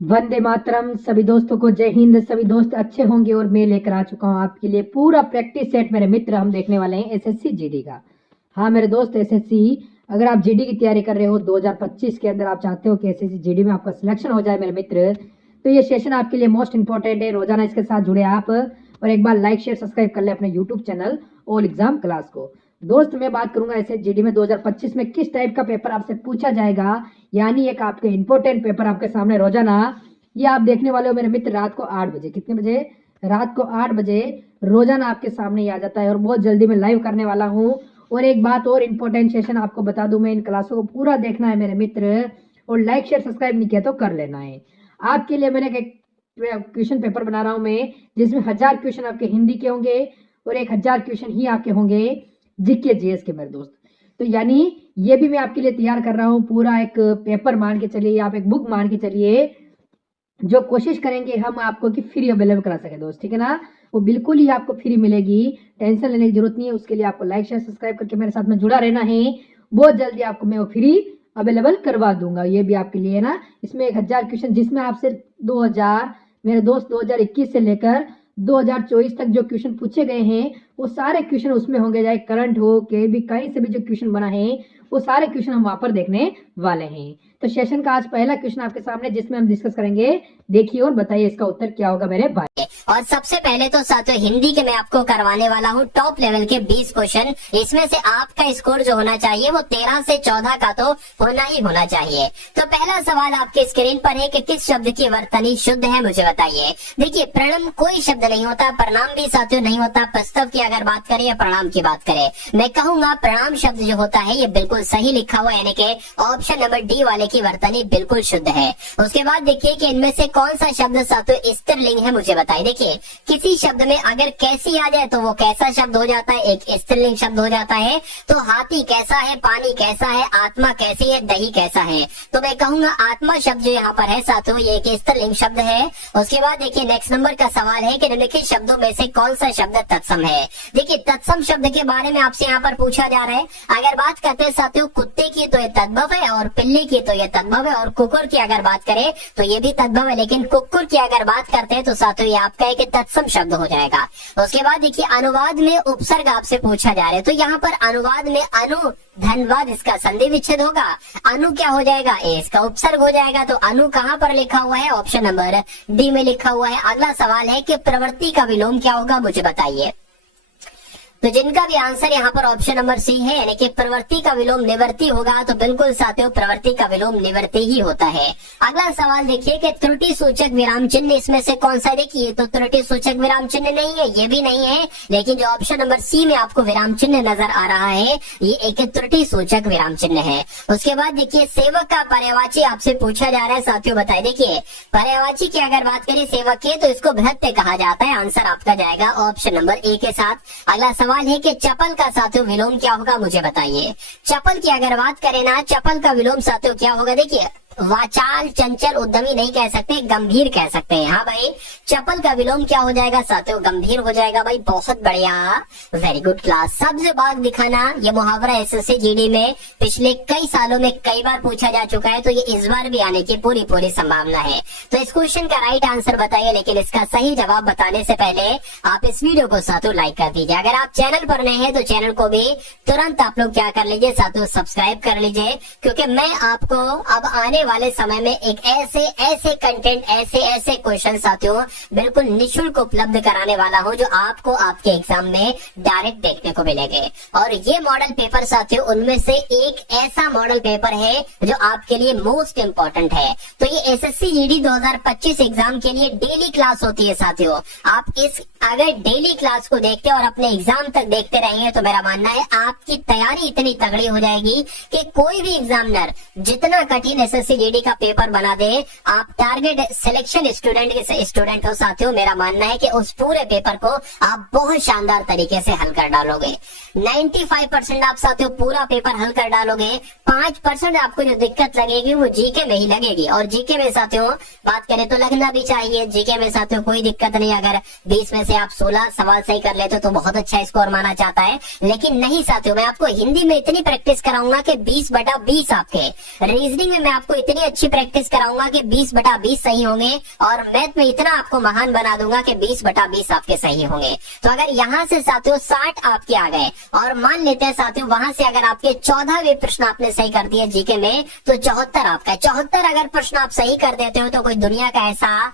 वंदे मातरम। सभी दोस्तों को जय हिंद। सभी दोस्त अच्छे होंगे और मैं लेकर आ चुका हूं आपके लिए पूरा प्रैक्टिस सेट। मेरे मित्र, हम देखने वाले हैं एसएससी जीडी का। हाँ मेरे दोस्त, एसएससी अगर आप जीडी की तैयारी कर रहे हो 2025 के अंदर, आप चाहते हो कि एसएससी जीडी में आपका सिलेक्शन हो जाए मेरे मित्र, तो ये सेशन आपके लिए मोस्ट इंपॉर्टेंट है। रोजाना इसके साथ जुड़े आप, और एक बार लाइक शेयर सब्सक्राइब कर ले अपने YouTube channel all exam class को। दोस्त, मैं बात करूंगा ऐसे जीडी में 2025 में किस टाइप का पेपर आपसे पूछा जाएगा, यानी एक आपके इंपॉर्टेंट पेपर आपके सामने रोजाना ये आप देखने वाले हो मेरे मित्र। रात को 8 बजे, कितने बजे? रात को 8 बजे रोजाना आपके सामने आ जाता है, और बहुत जल्दी मैं लाइव करने वाला हूँ। और एक बात और इंपॉर्टेंट सेशन आपको बता दूं, मैं इन क्लासों को पूरा देखना है मेरे मित्र, और लाइक शेयर सब्सक्राइब नहीं किया तो कर लेना है। आपके लिए मैंने एक क्वेश्चन पेपर बना रहा हूं मैं, जिसमें 1000 क्वेश्चन आपके हिंदी के होंगे और 1000 क्वेश्चन ही आपके होंगे जीके जीएस के मेरे दोस्त। तो यानी ये भी मैं आपके लिए तैयार कर रहा हूँ पूरा एक पेपर मान के चलिए, आप एक बुक मान के चलिए, जो कोशिश करेंगे हम आपको कि फ्री अवेलेबल करा सके दोस्त, ठीक है ना। वो बिल्कुल ही आपको फ्री मिलेगी, टेंशन लेने की जरूरत नहीं है। उसके लिए आपको लाइक शेयर सब्सक्राइब करके मेरे साथ में जुड़ा रहना है। बहुत जल्दी आपको मैं वो फ्री अवेलेबल करवा दूंगा, ये भी आपके लिए ना। इसमें 1000 क्वेश्चन, जिसमें आपसे 2000 मेरे दोस्त 2021 से लेकर 2024 तक जो क्वेश्चन पूछे गए हैं, वो सारे क्वेश्चन उसमें होंगे, चाहे करंट हो के भी कहीं से भी जो क्वेश्चन बना है, वो सारे क्वेश्चन हम वहां पर देखने वाले हैं। तो सेशन का आज पहला क्वेश्चन आपके सामने, जिसमें हम डिस्कस करेंगे। देखिए और बताइए इसका उत्तर क्या होगा मेरे भाई। और सबसे पहले तो साथियों हिंदी के मैं आपको करवाने वाला हूँ टॉप लेवल के 20 क्वेश्चन। इसमें से आपका स्कोर जो होना चाहिए वो 13 से 14 का तो होना ही होना चाहिए। तो पहला सवाल आपके स्क्रीन पर है कि किस शब्द की वर्तनी शुद्ध है, मुझे बताइए। देखिए, प्रणम कोई शब्द नहीं होता, प्रणाम भी साथियों नहीं होता। प्रस्तव की अगर बात करें या प्रणाम की बात करें, मैं कहूंगा प्रणाम शब्द जो होता है ये बिल्कुल सही लिखा हुआ है, यानी कि ऑप्शन नंबर डी वाले की वर्तनी बिल्कुल शुद्ध है। उसके बाद देखिए कि इनमें से कौन सा शब्द साथियों स्त्रीलिंग है, मुझे बताइए। देखिए, किसी शब्द में अगर कैसी आ जाए तो वो कैसा शब्द हो जाता है, एक स्त्रीलिंग शब्द हो जाता है। तो हाथी कैसा है, पानी कैसा है, आत्मा कैसी है, दही कैसा है। तो मैं कहूंगा आत्मा शब्द जो यहाँ पर है साथियों ये एक स्त्रीलिंग शब्द है। उसके बाद देखिए नेक्स्ट नंबर का सवाल है कि निम्नलिखित शब्दों में से कौन सा शब्द तत्सम है। देखिए, तत्सम शब्द के बारे में आपसे यहाँ पर पूछा जा रहा है। अगर बात करते हैं साथियों कुत्ते की तो ये तद्भव है, और बिल्ली की तो ये तद्भव है, और कुकुर की अगर बात करें तो ये भी तद्भव है। लेकिन कुकुर की अगर बात करते हैं तो साथियों ये आपका एक तत्सम शब्द हो जाएगा। उसके बाद देखिए अनुवाद में उपसर्ग आपसे पूछा जा रहा है। तो यहाँ पर अनुवाद में अनु धन्यवाद इसका संधि विच्छेद होगा। अनु क्या हो जाएगा, ए इसका उपसर्ग हो जाएगा। तो अनु कहाँ पर लिखा हुआ है, ऑप्शन नंबर डी में लिखा हुआ है। अगला सवाल है कि प्रवृत्ति का विलोम क्या होगा, मुझे बताइए। तो जिनका भी आंसर यहाँ पर ऑप्शन नंबर सी है, यानी कि प्रवृत्ति का विलोम निवृत्ति होगा, तो बिल्कुल साथियों प्रवृत्ति का विलोम निवृत्ति ही होता है। अगला सवाल देखिए कि त्रुटि सूचक विराम चिन्ह इसमें से कौन सा। देखिए, तो त्रुटि सूचक विराम चिन्ह नहीं है, ये भी नहीं है, लेकिन जो ऑप्शन नंबर सी में आपको विराम चिन्ह नजर आ रहा है ये एक त्रुटि सूचक विराम चिन्ह है। उसके बाद देखिए सेवक का पर्यायवाची आपसे पूछा जा रहा है साथियों, बताइए। देखिए, पर्यायवाची की अगर बात करें सेवक के, तो इसको भृत्य कहा जाता है। आंसर आपका जाएगा ऑप्शन नंबर ए के साथ। अगला सवाल है कि चपल का साथियों विलोम क्या होगा, मुझे बताइए। चपल की अगर बात करें ना, चपल का विलोम साथियों क्या होगा। देखिए, वाचाल चंचल उद्यमी नहीं कह सकते, गंभीर कह सकते हैं। हाँ भाई, चपल का विलोम क्या हो जाएगा साथियों, गंभीर हो जाएगा। भाई बहुत बढ़िया, वेरी गुड क्लास। सब्ज बाग दिखाना ये मुहावरा एसएससी जीडी में पिछले कई सालों में कई बार पूछा जा चुका है, तो ये इस बार भी आने की पूरी पूरी संभावना है। तो इस क्वेश्चन का राइट आंसर बताइए, लेकिन इसका सही जवाब बताने से पहले आप इस वीडियो को साथियों लाइक कर दीजिए। अगर आप चैनल पर नए हैं तो चैनल को भी तुरंत आप लोग क्या कर लीजिए साथियों, सब्सक्राइब कर लीजिए, क्योंकि मैं आपको अब आने वाले समय में एक ऐसे कंटेंट ऐसे क्वेश्चन साथियों बिल्कुल निशुल्क उपलब्ध कराने वाला हूं, जो आपको आपके एग्जाम में डायरेक्ट देखने को मिलेंगे। और ये मॉडल पेपर साथियों उनमें से एक ऐसा मॉडल पेपर है जो आपके लिए मोस्ट इंपॉर्टेंट है। तो ये एसएससी जीडी 2025 एग्जाम के लिए डेली क्लास होती है साथियों। आप इस अगर डेली क्लास को देखते हैं और अपने एग्जाम तक देखते रहेंगे तो मेरा मानना है आपकी तैयारी इतनी तगड़ी हो जाएगी कि कोई भी एग्जामिनर जितना कठिन एसएससी जीडी का पेपर बना दे, आप टारगेट सिलेक्शन स्टूडेंट हो साथियों, मेरा मानना है कि उस पूरे पेपर को आप बहुत शानदार तरीके से हल कर डालोगे। 95% आप साथियों पूरा पेपर हल कर डालोगे। 5% आपको जो दिक्कत लगेगी वो जीके में ही लगेगी, और जीके में साथियों बात करें तो लगना भी चाहिए। जीके में साथियों कोई दिक्कत नहीं, अगर 20 में से आप 16 सवाल सही कर लेते तो बहुत अच्छा स्कोर माना जाता है। लेकिन नहीं साथियों, मैं आपको हिंदी में इतनी प्रैक्टिस कराऊंगा कि 20/20 आपके, रीजनिंग में मैं आपको इतनी अच्छी प्रैक्टिस कराऊंगा कि 20/20 सही होंगे और मैथ में इतना आपको महान बना दूंगा कि 20/20 आपके सही होंगे। तो अगर यहाँ से साथियों 60 आपके आ गए और मान लेते हैं साथियों वहां से अगर आपके 14वें प्रश्न आपने सही कर दिए जीके में तो 74 आपका है। 74 अगर प्रश्न आप सही कर देते हो तो कोई दुनिया का ऐसा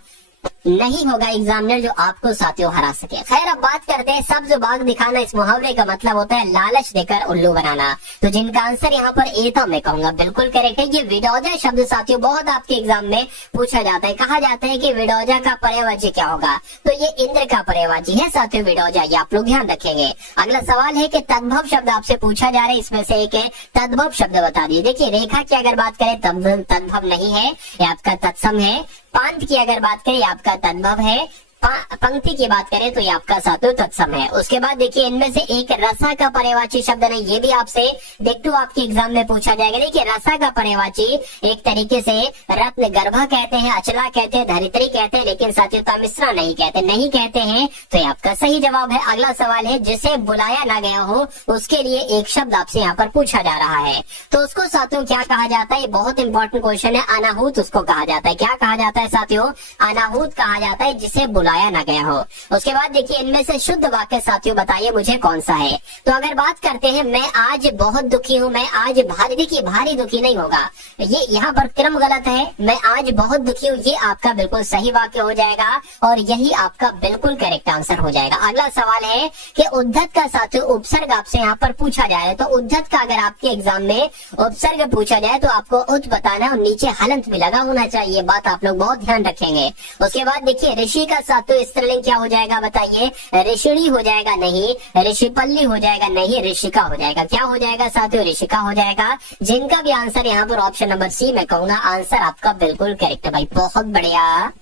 नहीं होगा एग्जामिनर जो आपको साथियों हरा सके। खैर अब बात करते हैं सब्ज बाग दिखाना। इस मुहावरे का मतलब होता है लालच देकर उल्लू बनाना। तो जिनका आंसर यहाँ पर ए था मैं कहूंगा बिल्कुल करेक्ट है। ये विडौजा शब्द साथियों बहुत आपके एग्जाम में पूछा जाता है। कहा जाता है कि विडौजा का पर्यायवाची क्या होगा, तो ये इंद्र का पर्यायवाची है साथियों विडौजा, ये आप लोग ध्यान रखेंगे। अगला सवाल है कि तद्भव शब्द आपसे पूछा जा रहा है, इसमें से एक है तद्भव शब्द बता दिए। देखिए रेखा की अगर बात करें तद्भव नहीं है, ये आपका तत्सम है। पांत की अगर बात करें आपका तद्भव है। पंक्ति की बात करें तो ये आपका साथियों तत्सम है। उसके बाद देखिए इनमें से एक रसा का पर्यायवाची शब्द नहीं, ये भी आपसे देखते हो आपके एग्जाम में पूछा जाएगा। देखिए रसा का पर्यायवाची एक तरीके से रत्न गर्भा कहते हैं, अचला कहते हैं, धरित्री कहते हैं, लेकिन साथियों तमिश्रा नहीं कहते, नहीं कहते हैं तो ये आपका सही जवाब है। अगला सवाल है जिसे बुलाया ना गया हो उसके लिए एक शब्द आपसे यहाँ पर पूछा जा रहा है, तो उसको साथियों क्या कहा जाता है, ये बहुत इंपॉर्टेंट क्वेश्चन है। अनाहूत उसको कहा जाता है। क्या कहा जाता है साथियों, अनाहूत कहा जाता है जिसे बुलाया ना गया हो। उसके बाद देखिए इनमें से शुद्ध वाक्य साथियों बताइए मुझे कौन सा है। तो अगर बात करते हैं मैं आज बहुत दुखी हूँ, मैं आज भारी दुखी नहीं होगा, ये यहाँ पर क्रम गलत है। मैं आज बहुत दुखी हूँ ये आपका बिल्कुल सही वाक्य हो जाएगा और यही आपका बिल्कुल करेक्ट आंसर हो जाएगा। अगला सवाल है कि उद्धत का साथियों उपसर्ग आपसे यहाँ पर पूछा जाए, तो उद्धत का अगर आपके एग्जाम में उपसर्ग पूछा जाए तो आपको उत बताना और नीचे हलंत भी लगा होना चाहिए, बात आप लोग बहुत ध्यान रखेंगे। उसके बाद देखिए ऋषि का साथियों स्त्रीलिंग क्या हो जाएगा बताइए, ऋषिणी हो जाएगा नहीं, ऋषिपल्ली हो जाएगा नहीं, ऋषिका हो जाएगा। क्या हो जाएगा साथियों, ऋषिका हो जाएगा। जिनका भी आंसर यहाँ पर ऑप्शन नंबर सी मैं कहूंगा आंसर आपका बिल्कुल करेक्ट है भाई, बहुत बढ़िया,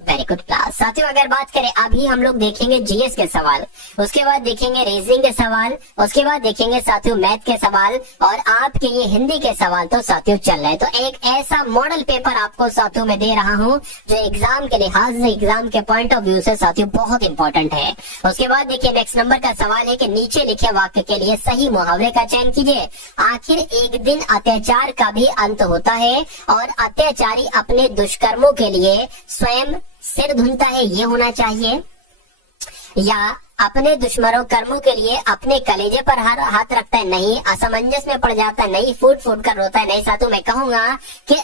वेरी गुड क्लास। साथियों अगर बात करें अभी हम लोग देखेंगे जीएस के सवाल, उसके बाद देखेंगे रीजनिंग के सवाल, उसके बाद देखेंगे साथियों मैथ के सवाल और आपके ये हिंदी के सवाल तो साथियों चल रहे हैं। तो एक ऐसा मॉडल पेपर आपको साथियों में दे रहा हूँ जो एग्जाम के लिहाज से, एग्जाम के पॉइंट ऑफ व्यू से साथियों बहुत इंपॉर्टेंट है। उसके बाद देखिए नेक्स्ट नंबर का सवाल है कि नीचे लिखे वाक्य के लिए सही मुहावरे का चयन कीजिए। आखिर एक दिन अत्याचार का भी अंत होता है और अत्याचारी अपने दुष्कर्मों के लिए स्वयं सिर धुनता है, ये होना चाहिए, या अपने दुश्मनों कर्मों के लिए अपने कलेजे पर हाथ रखता है, नहीं, असमंजस में पड़ जाता है, नहीं, फूट फूट कर रोता है, नहीं। साथियों मैं कहूंगा कि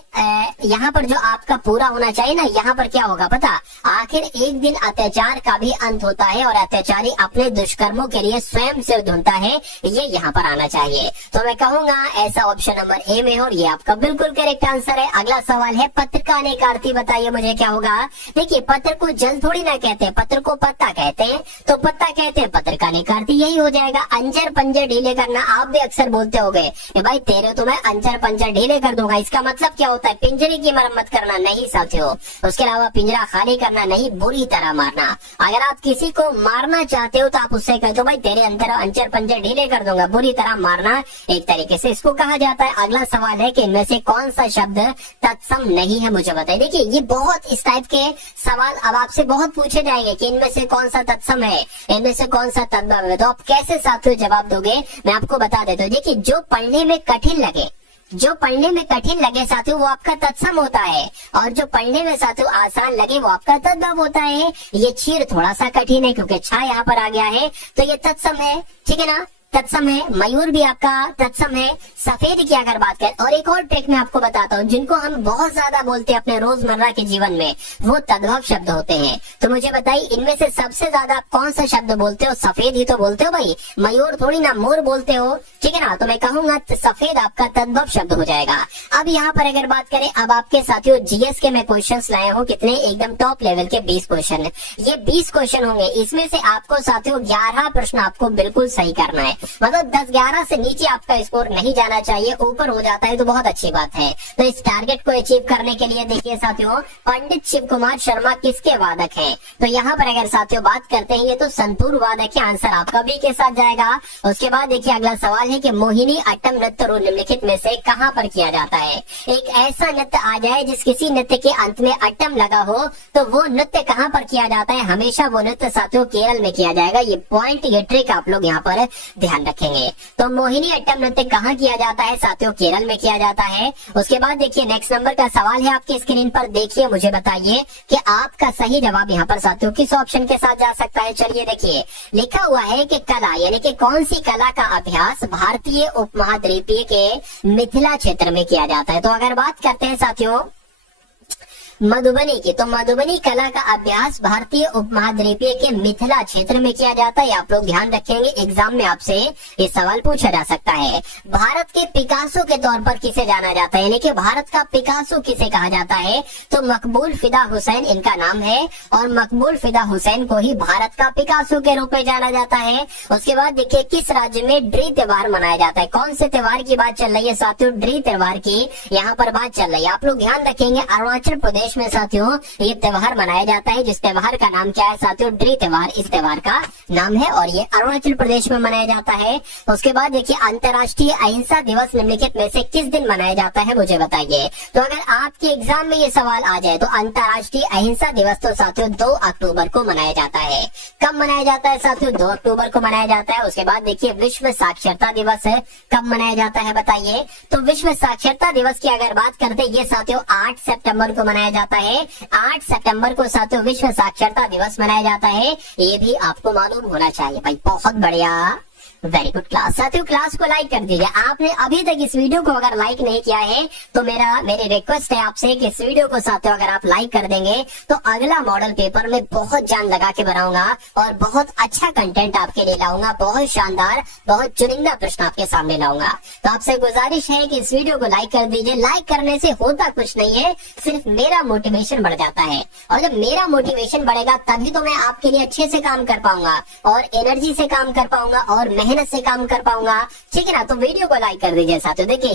यहाँ पर जो आपका पूरा होना चाहिए ना, यहाँ पर क्या होगा पता, आखिर एक दिन अत्याचार का भी अंत होता है और अत्याचारी अपने दुष्कर्मों के लिए स्वयं सिर धुनता है, ये यहाँ पर आना चाहिए। तो मैं कहूंगा ऐसा ऑप्शन नंबर ए में और ये आपका बिल्कुल करेक्ट आंसर है। अगला सवाल है पत्र का अनेकार्थी बताइए मुझे क्या होगा। देखिए पत्र को जल थोड़ी ना कहते हैं, पत्र को पत्ता कहते हैं, तो पत्ता कहते हैं, पत्र का अनेकार्थी यही हो जाएगा। अंजर पंजर ढीले करना आप भी अक्सर बोलते होगे भाई तेरे तो मैं अंजर पंजर ढीले कर दूंगा, इसका मतलब क्या होता है, पिंजरे की मरम्मत करना नहीं साथियों। उसके अलावा पिंजरा खाली करना नहीं, बुरी तरह मारना। अगर आप किसी को मारना चाहते हो तो आप उससे कहते हो भाई तेरे अंदर अंजर पंजर ढीले कर दूंगा, बुरी तरह मारना, एक तरीके से इसको कहा जाता है। अगला सवाल है कि इनमें से कौन सा शब्द तत्सम नहीं है मुझे बताइए। देखिए ये बहुत इस टाइप के सवाल अब आपसे बहुत पूछे जाएंगे कि इनमें से कौन सा तत्सम है, इनमें से कौन सा तद्भव है, तो आप कैसे साथियों जवाब दोगे मैं आपको बता देता हूँ। देखिए जो पढ़ने में कठिन लगे, जो पढ़ने में कठिन लगे साथियों वो आपका तत्सम होता है और जो पढ़ने में साथियों आसान लगे वो आपका तद्भव होता है। ये चीर थोड़ा सा कठिन है क्योंकि छा यहाँ पर आ गया है तो ये तत्सम है, ठीक है ना, तत्सम है। मयूर भी आपका तत्सम है। सफेद की अगर बात करें, और एक और ट्रिक मैं आपको बताता हूँ जिनको हम बहुत ज्यादा बोलते हैं अपने रोजमर्रा के जीवन में, वो तद्भव शब्द होते हैं। तो मुझे बताइए इनमें से सबसे ज्यादा आप कौन सा शब्द बोलते हो, सफेद ही तो बोलते हो भाई, मयूर थोड़ी ना, मोर बोलते हो, ठीक है ना। तो मैं कहूंगा सफेद आपका तद्भव शब्द हो जाएगा। अब यहाँ पर अगर बात करें, अब आपके साथियों जीएस के मैं क्वेश्चन लाया हूँ, कितने, एकदम टॉप लेवल के 20 क्वेश्चन। ये 20 क्वेश्चन होंगे, इसमें से आपको साथियों 11 प्रश्न आपको बिल्कुल सही करना है। मतलब 10-11 से नीचे आपका स्कोर नहीं जाना चाहिए, ऊपर हो जाता है तो बहुत अच्छी बात है। तो इस टारगेट को अचीव करने के लिए देखिए साथियों, पंडित शिव कुमार शर्मा किसके वादक हैं, तो यहाँ पर अगर साथियों बात करते हैं ये तो संतूर वादक है, आंसर आपका बी के साथ जाएगा। उसके बाद देखिए अगला सवाल है कि मोहिनी अट्टम नृत्य निम्नलिखित में से कहाँ पर किया जाता है। एक ऐसा नृत्य आ जाए जिस किसी नृत्य के अंत में अट्टम लगा हो, तो वो नृत्य कहाँ पर किया जाता है, हमेशा वो नृत्य साथियों केरल में किया जाएगा। ये पॉइंट, ये ट्रिक आप लोग यहाँ पर ध्यान रखेंगे। तो मोहिनी अट्टम नृत्य कहाँ किया जाता है साथियों? केरल में किया जाता है। उसके बाद देखिए नेक्स्ट नंबर का सवाल है आपकी स्क्रीन पर, देखिए मुझे बताइए कि आपका सही जवाब यहाँ पर साथियों किस ऑप्शन के साथ जा सकता है। चलिए देखिए, लिखा हुआ है कि कला यानी कि कौन सी कला का अभ्यास भारतीय उपमहाद्वीपीय के मिथिला क्षेत्र में किया जाता है। तो अगर बात करते हैं साथियों मधुबनी की, तो मधुबनी कला का अभ्यास भारतीय उपमहाद्वीपीय के मिथिला क्षेत्र में किया जाता है। आप लोग ध्यान रखेंगे, एग्जाम में आपसे ये सवाल पूछा जा सकता है। भारत के पिकासो के तौर पर किसे जाना जाता है, यानी कि भारत का पिकासो किसे कहा जाता है? तो मकबूल फिदा हुसैन इनका नाम है, और मकबूल फिदा हुसैन को ही भारत का पिकासो के रूप में जाना जाता है। उसके बाद देखिए किस राज्य में ड्री त्योहार मनाया जाता है? कौन से त्योहार की बात चल रही है साथियों? ड्री त्योहार की यहाँ पर बात चल रही है। आप लोग ध्यान रखेंगे, अरुणाचल प्रदेश में साथियों ये त्योहार मनाया जाता है, जिस त्योहार का नाम क्या है साथियों? ड्री त्योहार इस त्योहार का नाम है, और ये अरुणाचल प्रदेश में मनाया जाता है। उसके बाद देखिए अंतर्राष्ट्रीय अहिंसा दिवस निम्नलिखित में से किस दिन मनाया जाता है, मुझे बताइए। तो अगर आपके एग्जाम में ये सवाल आ जाए तो अंतर्राष्ट्रीय अहिंसा दिवस तो साथियों 2 अक्टूबर को मनाया जाता है। कब मनाया जाता है साथियों? 2 अक्टूबर को मनाया जाता है। उसके बाद देखिए विश्व साक्षरता दिवस कब मनाया जाता है, बताइए। तो विश्व साक्षरता दिवस की अगर बात करते हैं, ये साथियों 8 सितंबर को मनाया जाता है। 8 सितंबर को साथियों विश्व साक्षरता दिवस मनाया जाता है, ये भी आपको मालूम होना चाहिए भाई। बहुत बढ़िया, वेरी गुड क्लास। साथियों क्लास को लाइक कर दीजिए। आपने अभी तक इस वीडियो को अगर लाइक नहीं किया है तो मेरी रिक्वेस्ट है आपसे कि इस वीडियो को साथियों अगर आप लाइक कर देंगे तो अगला मॉडल पेपर में बहुत जान लगा के बनाऊंगा और बहुत अच्छा कंटेंट आपके लिए लाऊंगा, बहुत शानदार, बहुत चुनिंदा प्रश्न आपके सामने लाऊंगा। तो आपसे गुजारिश है कि इस वीडियो को लाइक कर दीजिए। लाइक करने से होता कुछ नहीं है, सिर्फ मेरा मोटिवेशन बढ़ जाता है, और जब मेरा मोटिवेशन बढ़ेगा तभी तो मैं आपके लिए अच्छे से काम कर पाऊंगा और एनर्जी से काम कर पाऊंगा और मेहनत से काम कर पाऊंगा, ठीक है ना। तो वीडियो को लाइक कर दीजिए साथियों। देखिए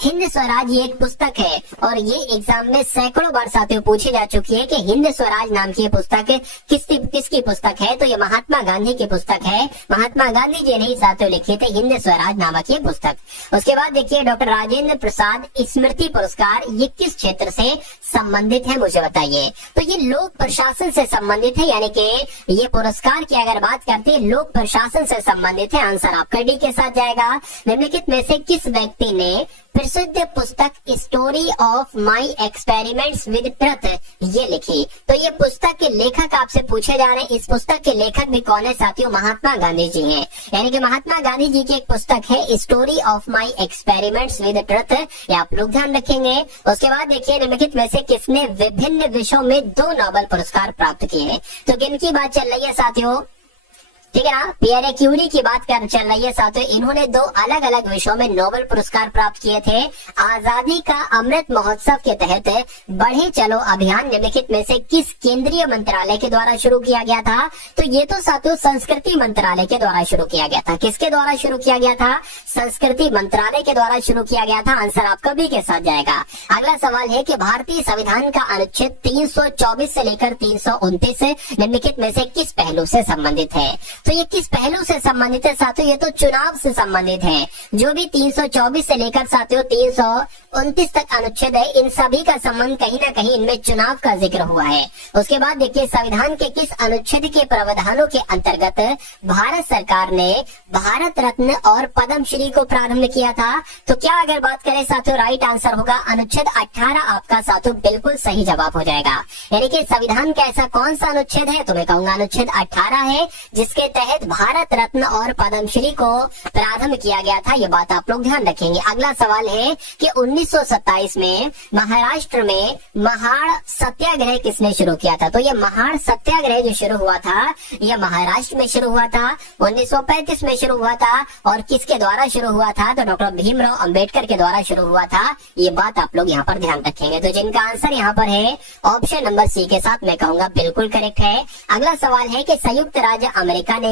हिंद स्वराज ये एक पुस्तक है और ये एग्जाम में सैकड़ों बार साथियों पूछी जा चुकी है कि हिंद स्वराज नाम की पुस्तक किसकी पुस्तक है? तो ये महात्मा गांधी की पुस्तक है। महात्मा गांधी जी ने ही साथियों लिखी थी हिंद स्वराज नामक ये पुस्तक। उसके बाद देखिए डॉक्टर राजेंद्र प्रसाद स्मृति पुरस्कार ये किस क्षेत्र से संबंधित है, मुझे बताइए। तो ये लोक प्रशासन से संबंधित है, यानी कि ये पुरस्कार की अगर बात करते हैं लोक प्रशासन से संबंधित है। आंसर आपका डी के साथ जाएगा। निम्नलिखित में से किस व्यक्ति ने प्रसिद्ध पुस्तक story of my experiments with truth ये लिखी? तो ये पुस्तक के लेखक आपसे पूछे जा रहे हैं। इस पुस्तक के लेखक भी कौन है साथियों? महात्मा गांधी जी हैं। यानी कि महात्मा गांधी जी की एक पुस्तक है story of my experiments with truth, ये आप लोग ध्यान रखेंगे। उसके बाद देखिए निम्नलिखित में से किसने विभिन्न विषयों में 2 नोबेल पुरस्कार प्राप्त किए? तो किनकी बात चल रही है साथियों? ठीक है ना, पियरे क्यूरी की बात कर चल रही है साथियों। इन्होंने 2 अलग अलग विषयों में नोबेल पुरस्कार प्राप्त किए थे। आजादी का अमृत महोत्सव के तहत बढ़े चलो अभियान निम्नलिखित में से किस केंद्रीय मंत्रालय के द्वारा शुरू किया गया था? तो ये तो साथियों संस्कृति मंत्रालय के द्वारा शुरू किया गया था। किसके द्वारा शुरू किया गया था? संस्कृति मंत्रालय के द्वारा शुरू किया गया था। आंसर आपका बी के साथ जाएगा। अगला सवाल है कि भारतीय संविधान का अनुच्छेद 324 से लेकर 329 निम्नलिखित में से किस पहलू से संबंधित है? तो ये किस पहलू से संबंधित है साथियों? ये तो चुनाव से संबंधित है। जो भी 324 से लेकर साथियों 329 तक अनुच्छेद है, इन सभी का संबंध कहीं ना कहीं इनमें चुनाव का जिक्र हुआ है। उसके बाद देखिए संविधान के किस अनुच्छेद के प्रावधानों के अंतर्गत भारत सरकार ने भारत रत्न और पद्मश्री को प्रारंभ किया था? तो क्या अगर बात करें साथियों राइट आंसर होगा अनुच्छेद 18 आपका साथियों बिल्कुल सही जवाब हो जाएगा। यानी कि संविधान का ऐसा कौन सा अनुच्छेद है? तो मैं कहूंगा अनुच्छेद 18 है, जिसके तहत भारत रत्न और पद्मश्री को प्रारंभ किया गया था। ये बात आप लोग ध्यान रखेंगे। अगला सवाल है कि 1927 में महाराष्ट्र में महाड़ सत्याग्रह किसने शुरू किया था? तो ये महाड़ सत्याग्रह जो शुरू हुआ था ये महाराष्ट्र में शुरू हुआ था, 1935 में शुरू हुआ था। और किसके द्वारा शुरू हुआ था? तो डॉक्टर भीमराव अंबेडकर के द्वारा शुरू हुआ था। ये बात आप लोग यहाँ पर ध्यान रखेंगे। तो जिनका आंसर यहाँ पर है ऑप्शन नंबर सी के साथ मैं कहूंगा बिल्कुल करेक्ट है। अगला सवाल है कि संयुक्त राज्य अमेरिका ने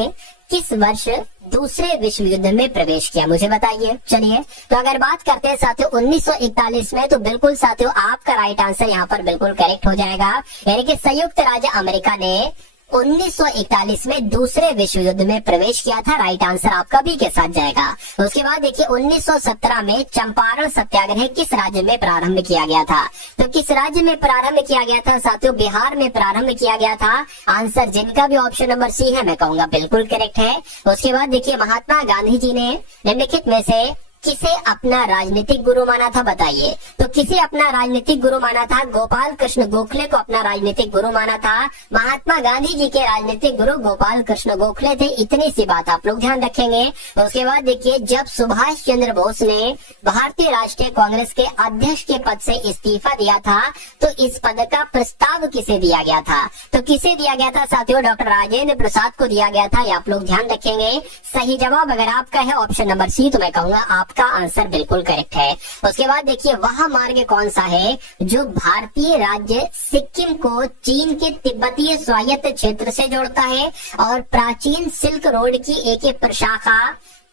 किस वर्ष दूसरे विश्व युद्ध में प्रवेश किया, मुझे बताइए। चलिए तो अगर बात करते हैं साथियों 1941 में, तो बिल्कुल साथियों आपका राइट आंसर यहाँ पर बिल्कुल करेक्ट हो जाएगा। यानी कि संयुक्त राज्य अमेरिका ने 1941 में दूसरे विश्व युद्ध में प्रवेश किया था। राइट आंसर आपका बी के साथ जाएगा। उसके बाद देखिए 1917 में चंपारण सत्याग्रह किस राज्य में प्रारंभ किया गया था? तो किस राज्य में प्रारंभ किया गया था साथियों? बिहार में प्रारंभ किया गया था। आंसर जिनका भी ऑप्शन नंबर सी है मैं कहूंगा बिल्कुल करेक्ट है। उसके बाद देखिए महात्मा गांधी जी ने निम्नलिखित में से किसे अपना राजनीतिक गुरु माना था? बताइए। तो किसे अपना राजनीतिक गुरु माना था? गोपाल कृष्ण गोखले को अपना राजनीतिक गुरु माना था। महात्मा गांधी जी के राजनीतिक गुरु गोपाल कृष्ण गोखले थे। इतनी सी बात आप लोग ध्यान रखेंगे। उसके बाद देखिए जब सुभाष चंद्र बोस ने भारतीय राष्ट्रीय कांग्रेस के अध्यक्ष के पद से इस्तीफा दिया था तो इस पद का प्रस्ताव किसे दिया गया था? तो किसे दिया गया था साथियों? डॉक्टर राजेंद्र प्रसाद को दिया गया था। ये आप लोग ध्यान रखेंगे। सही जवाब अगर आपका है ऑप्शन नंबर सी तो मैं कहूंगा आप का आंसर बिल्कुल करेक्ट है। उसके बाद देखिए वह मार्ग कौन सा है जो भारतीय राज्य सिक्किम को चीन के तिब्बतीय स्वायत्त क्षेत्र से जोड़ता है और प्राचीन सिल्क रोड की एक प्रशाखा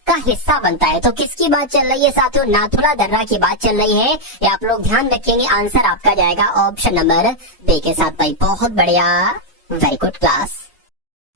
का हिस्सा बनता है? तो किसकी बात चल रही है साथियों? नाथुला दर्रा की बात चल रही है। ये आप लोग ध्यान रखेंगे। आंसर आपका जाएगा ऑप्शन नंबर बी के साथ। भाई बहुत बढ़िया, वेरी गुड क्लास।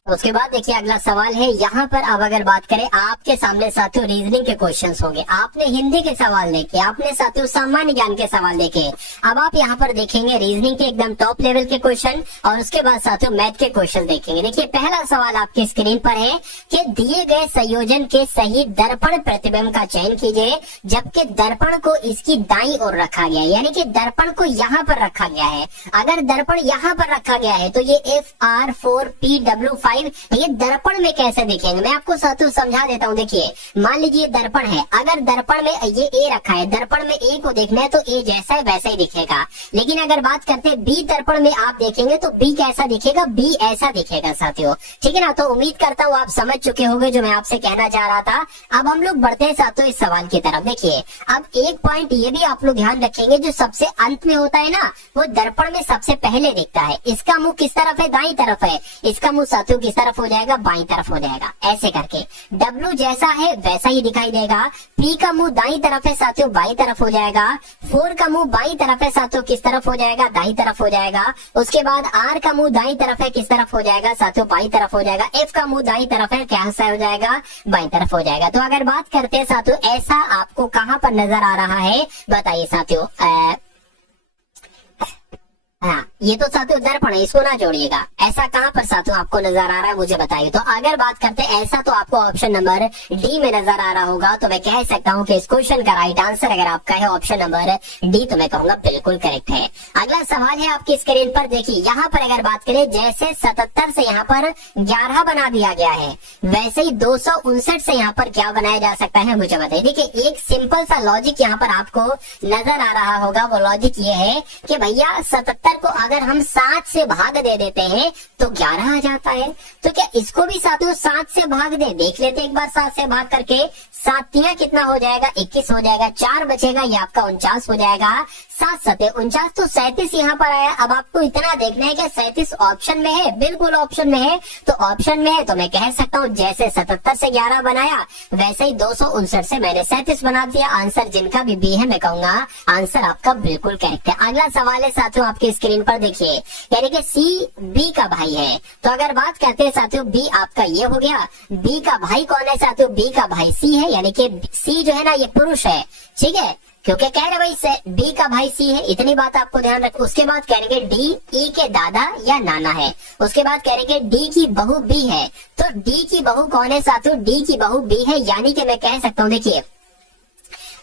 उसके बाद देखिए अगला सवाल है। यहाँ पर अब अगर बात करें आपके सामने साथियों रीजनिंग के क्वेश्चंस होंगे। आपने हिंदी के सवाल देखे, आपने साथियों सामान्य ज्ञान के सवाल देखे। अब आप यहाँ पर देखेंगे रीजनिंग के एकदम टॉप लेवल के क्वेश्चन और उसके बाद साथियों मैथ के क्वेश्चन देखेंगे। देखिए पहला सवाल आपके स्क्रीन पर है कि दिए गए संयोजन के सही दर्पण प्रतिबिंब का चयन कीजिए जबकि दर्पण को इसकी दाईं ओर रखा गया है, यानी कि दर्पण को यहाँ पर रखा गया है। अगर दर्पण यहाँ पर रखा गया है तो ये FR4PW5 ये दर्पण में कैसे दिखेंगे? मैं आपको साथियों समझा देता हूँ। देखिए मान लीजिए दर्पण है, अगर दर्पण में ये ए रखा है, दर्पण में ए को देखना है तो ए जैसा है वैसा ही दिखेगा। लेकिन अगर बात करते हैं बी दर्पण में आप देखेंगे तो बी कैसा दिखेगा? बी ऐसा दिखेगा साथियों, ठीक है ना। तो उम्मीद करता हूँ आप समझ चुके होंगे जो मैं आपसे कहना चाह रहा था। अब हम लोग बढ़ते हैं साथियों इस सवाल की तरफ। देखिए अब एक पॉइंट ये भी आप लोग ध्यान रखेंगे, जो सबसे अंत में होता है ना वो दर्पण में सबसे पहले दिखता है। इसका मुंह किस तरफ है? दाईं तरफ है। इसका मुंह साथियों किस तरफ हो जाएगा? बाईं तरफ हो जाएगा। ऐसे करके W जैसा है वैसा ही दिखाई देगा। P का मुंह दाईं तरफ है साथियों, बाईं तरफ हो जाएगा। 4 का मुंह बाईं तरफ है साथियों, किस तरफ हो जाएगा? दाईं तरफ हो जाएगा। उसके बाद R का मुंह दाईं तरफ है, किस तरफ हो जाएगा साथियों? बाईं तरफ हो जाएगा। F का मुंह दाईं तरफ है, कैसा हो जाएगा? बाईं तरफ हो जाएगा। तो अगर बात करते हैं साथियों ऐसा आपको कहां पर नजर आ रहा है बताइए साथियों? हाँ ये तो साथियों दर्पण है, इसको ना जोड़िएगा। ऐसा कहां पर साथियों आपको नजर आ रहा है मुझे बताइए। तो अगर बात करते हैं ऐसा तो आपको ऑप्शन नंबर डी में नजर आ रहा होगा। तो मैं कह सकता हूं कि इस क्वेश्चन का राइट आंसर अगर आपका है ऑप्शन नंबर डी तो मैं कहूंगा बिल्कुल करेक्ट है। अगला सवाल है आपकी स्क्रीन पर। देखिए यहाँ पर अगर बात करें जैसे 77 से यहाँ पर 11 बना दिया गया है वैसे ही 259 से यहाँ पर क्या बनाया जा सकता है मुझे बताइए। देखिए एक सिंपल सा लॉजिक यहाँ पर आपको नजर आ रहा होगा। वो लॉजिक ये है कि भैया 77 को अगर हम 7 से भाग दे देते हैं तो 11 आ जाता है। तो क्या इसको भी साथियों 7 से भाग दे? देख लेते एक बार 7 से भाग करके। 7 तिया कितना हो जाएगा? 21 हो जाएगा। 4 बचेगा, ये आपका 49 हो जाएगा। 7 7 49 तो 37 यहाँ पर आया। अब आपको इतना देखना है कि 37 ऑप्शन में है, बिल्कुल ऑप्शन में है। तो ऑप्शन में है तो मैं कह सकता हूँ जैसे 77 से 11 बनाया वैसे ही 259 से मैंने 37 बना दिया। आंसर जिनका भी बी है मैं कहूंगा आंसर आपका बिल्कुल करेक्ट है। अगला सवाल है साथियों आपकी स्क्रीन पर देखिए, यानी कि सी बी का भाई है। तो अगर बात करते हैं साथियों बी आपका ये हो गया। बी का भाई कौन है साथियों? बी का भाई सी है, यानी कि सी जो है ना ये पुरुष है, ठीक है, क्योंकि कह रहे भाई बी का भाई सी है, इतनी बात आपको ध्यान रखो। उसके बाद कह रहे डी ई के दादा या नाना है। उसके बाद कह रहे डी की बहू बी है। तो डी की बहू कौन है साथियों? डी की बहू बी है, यानी कि मैं कह सकता हूँ देखिए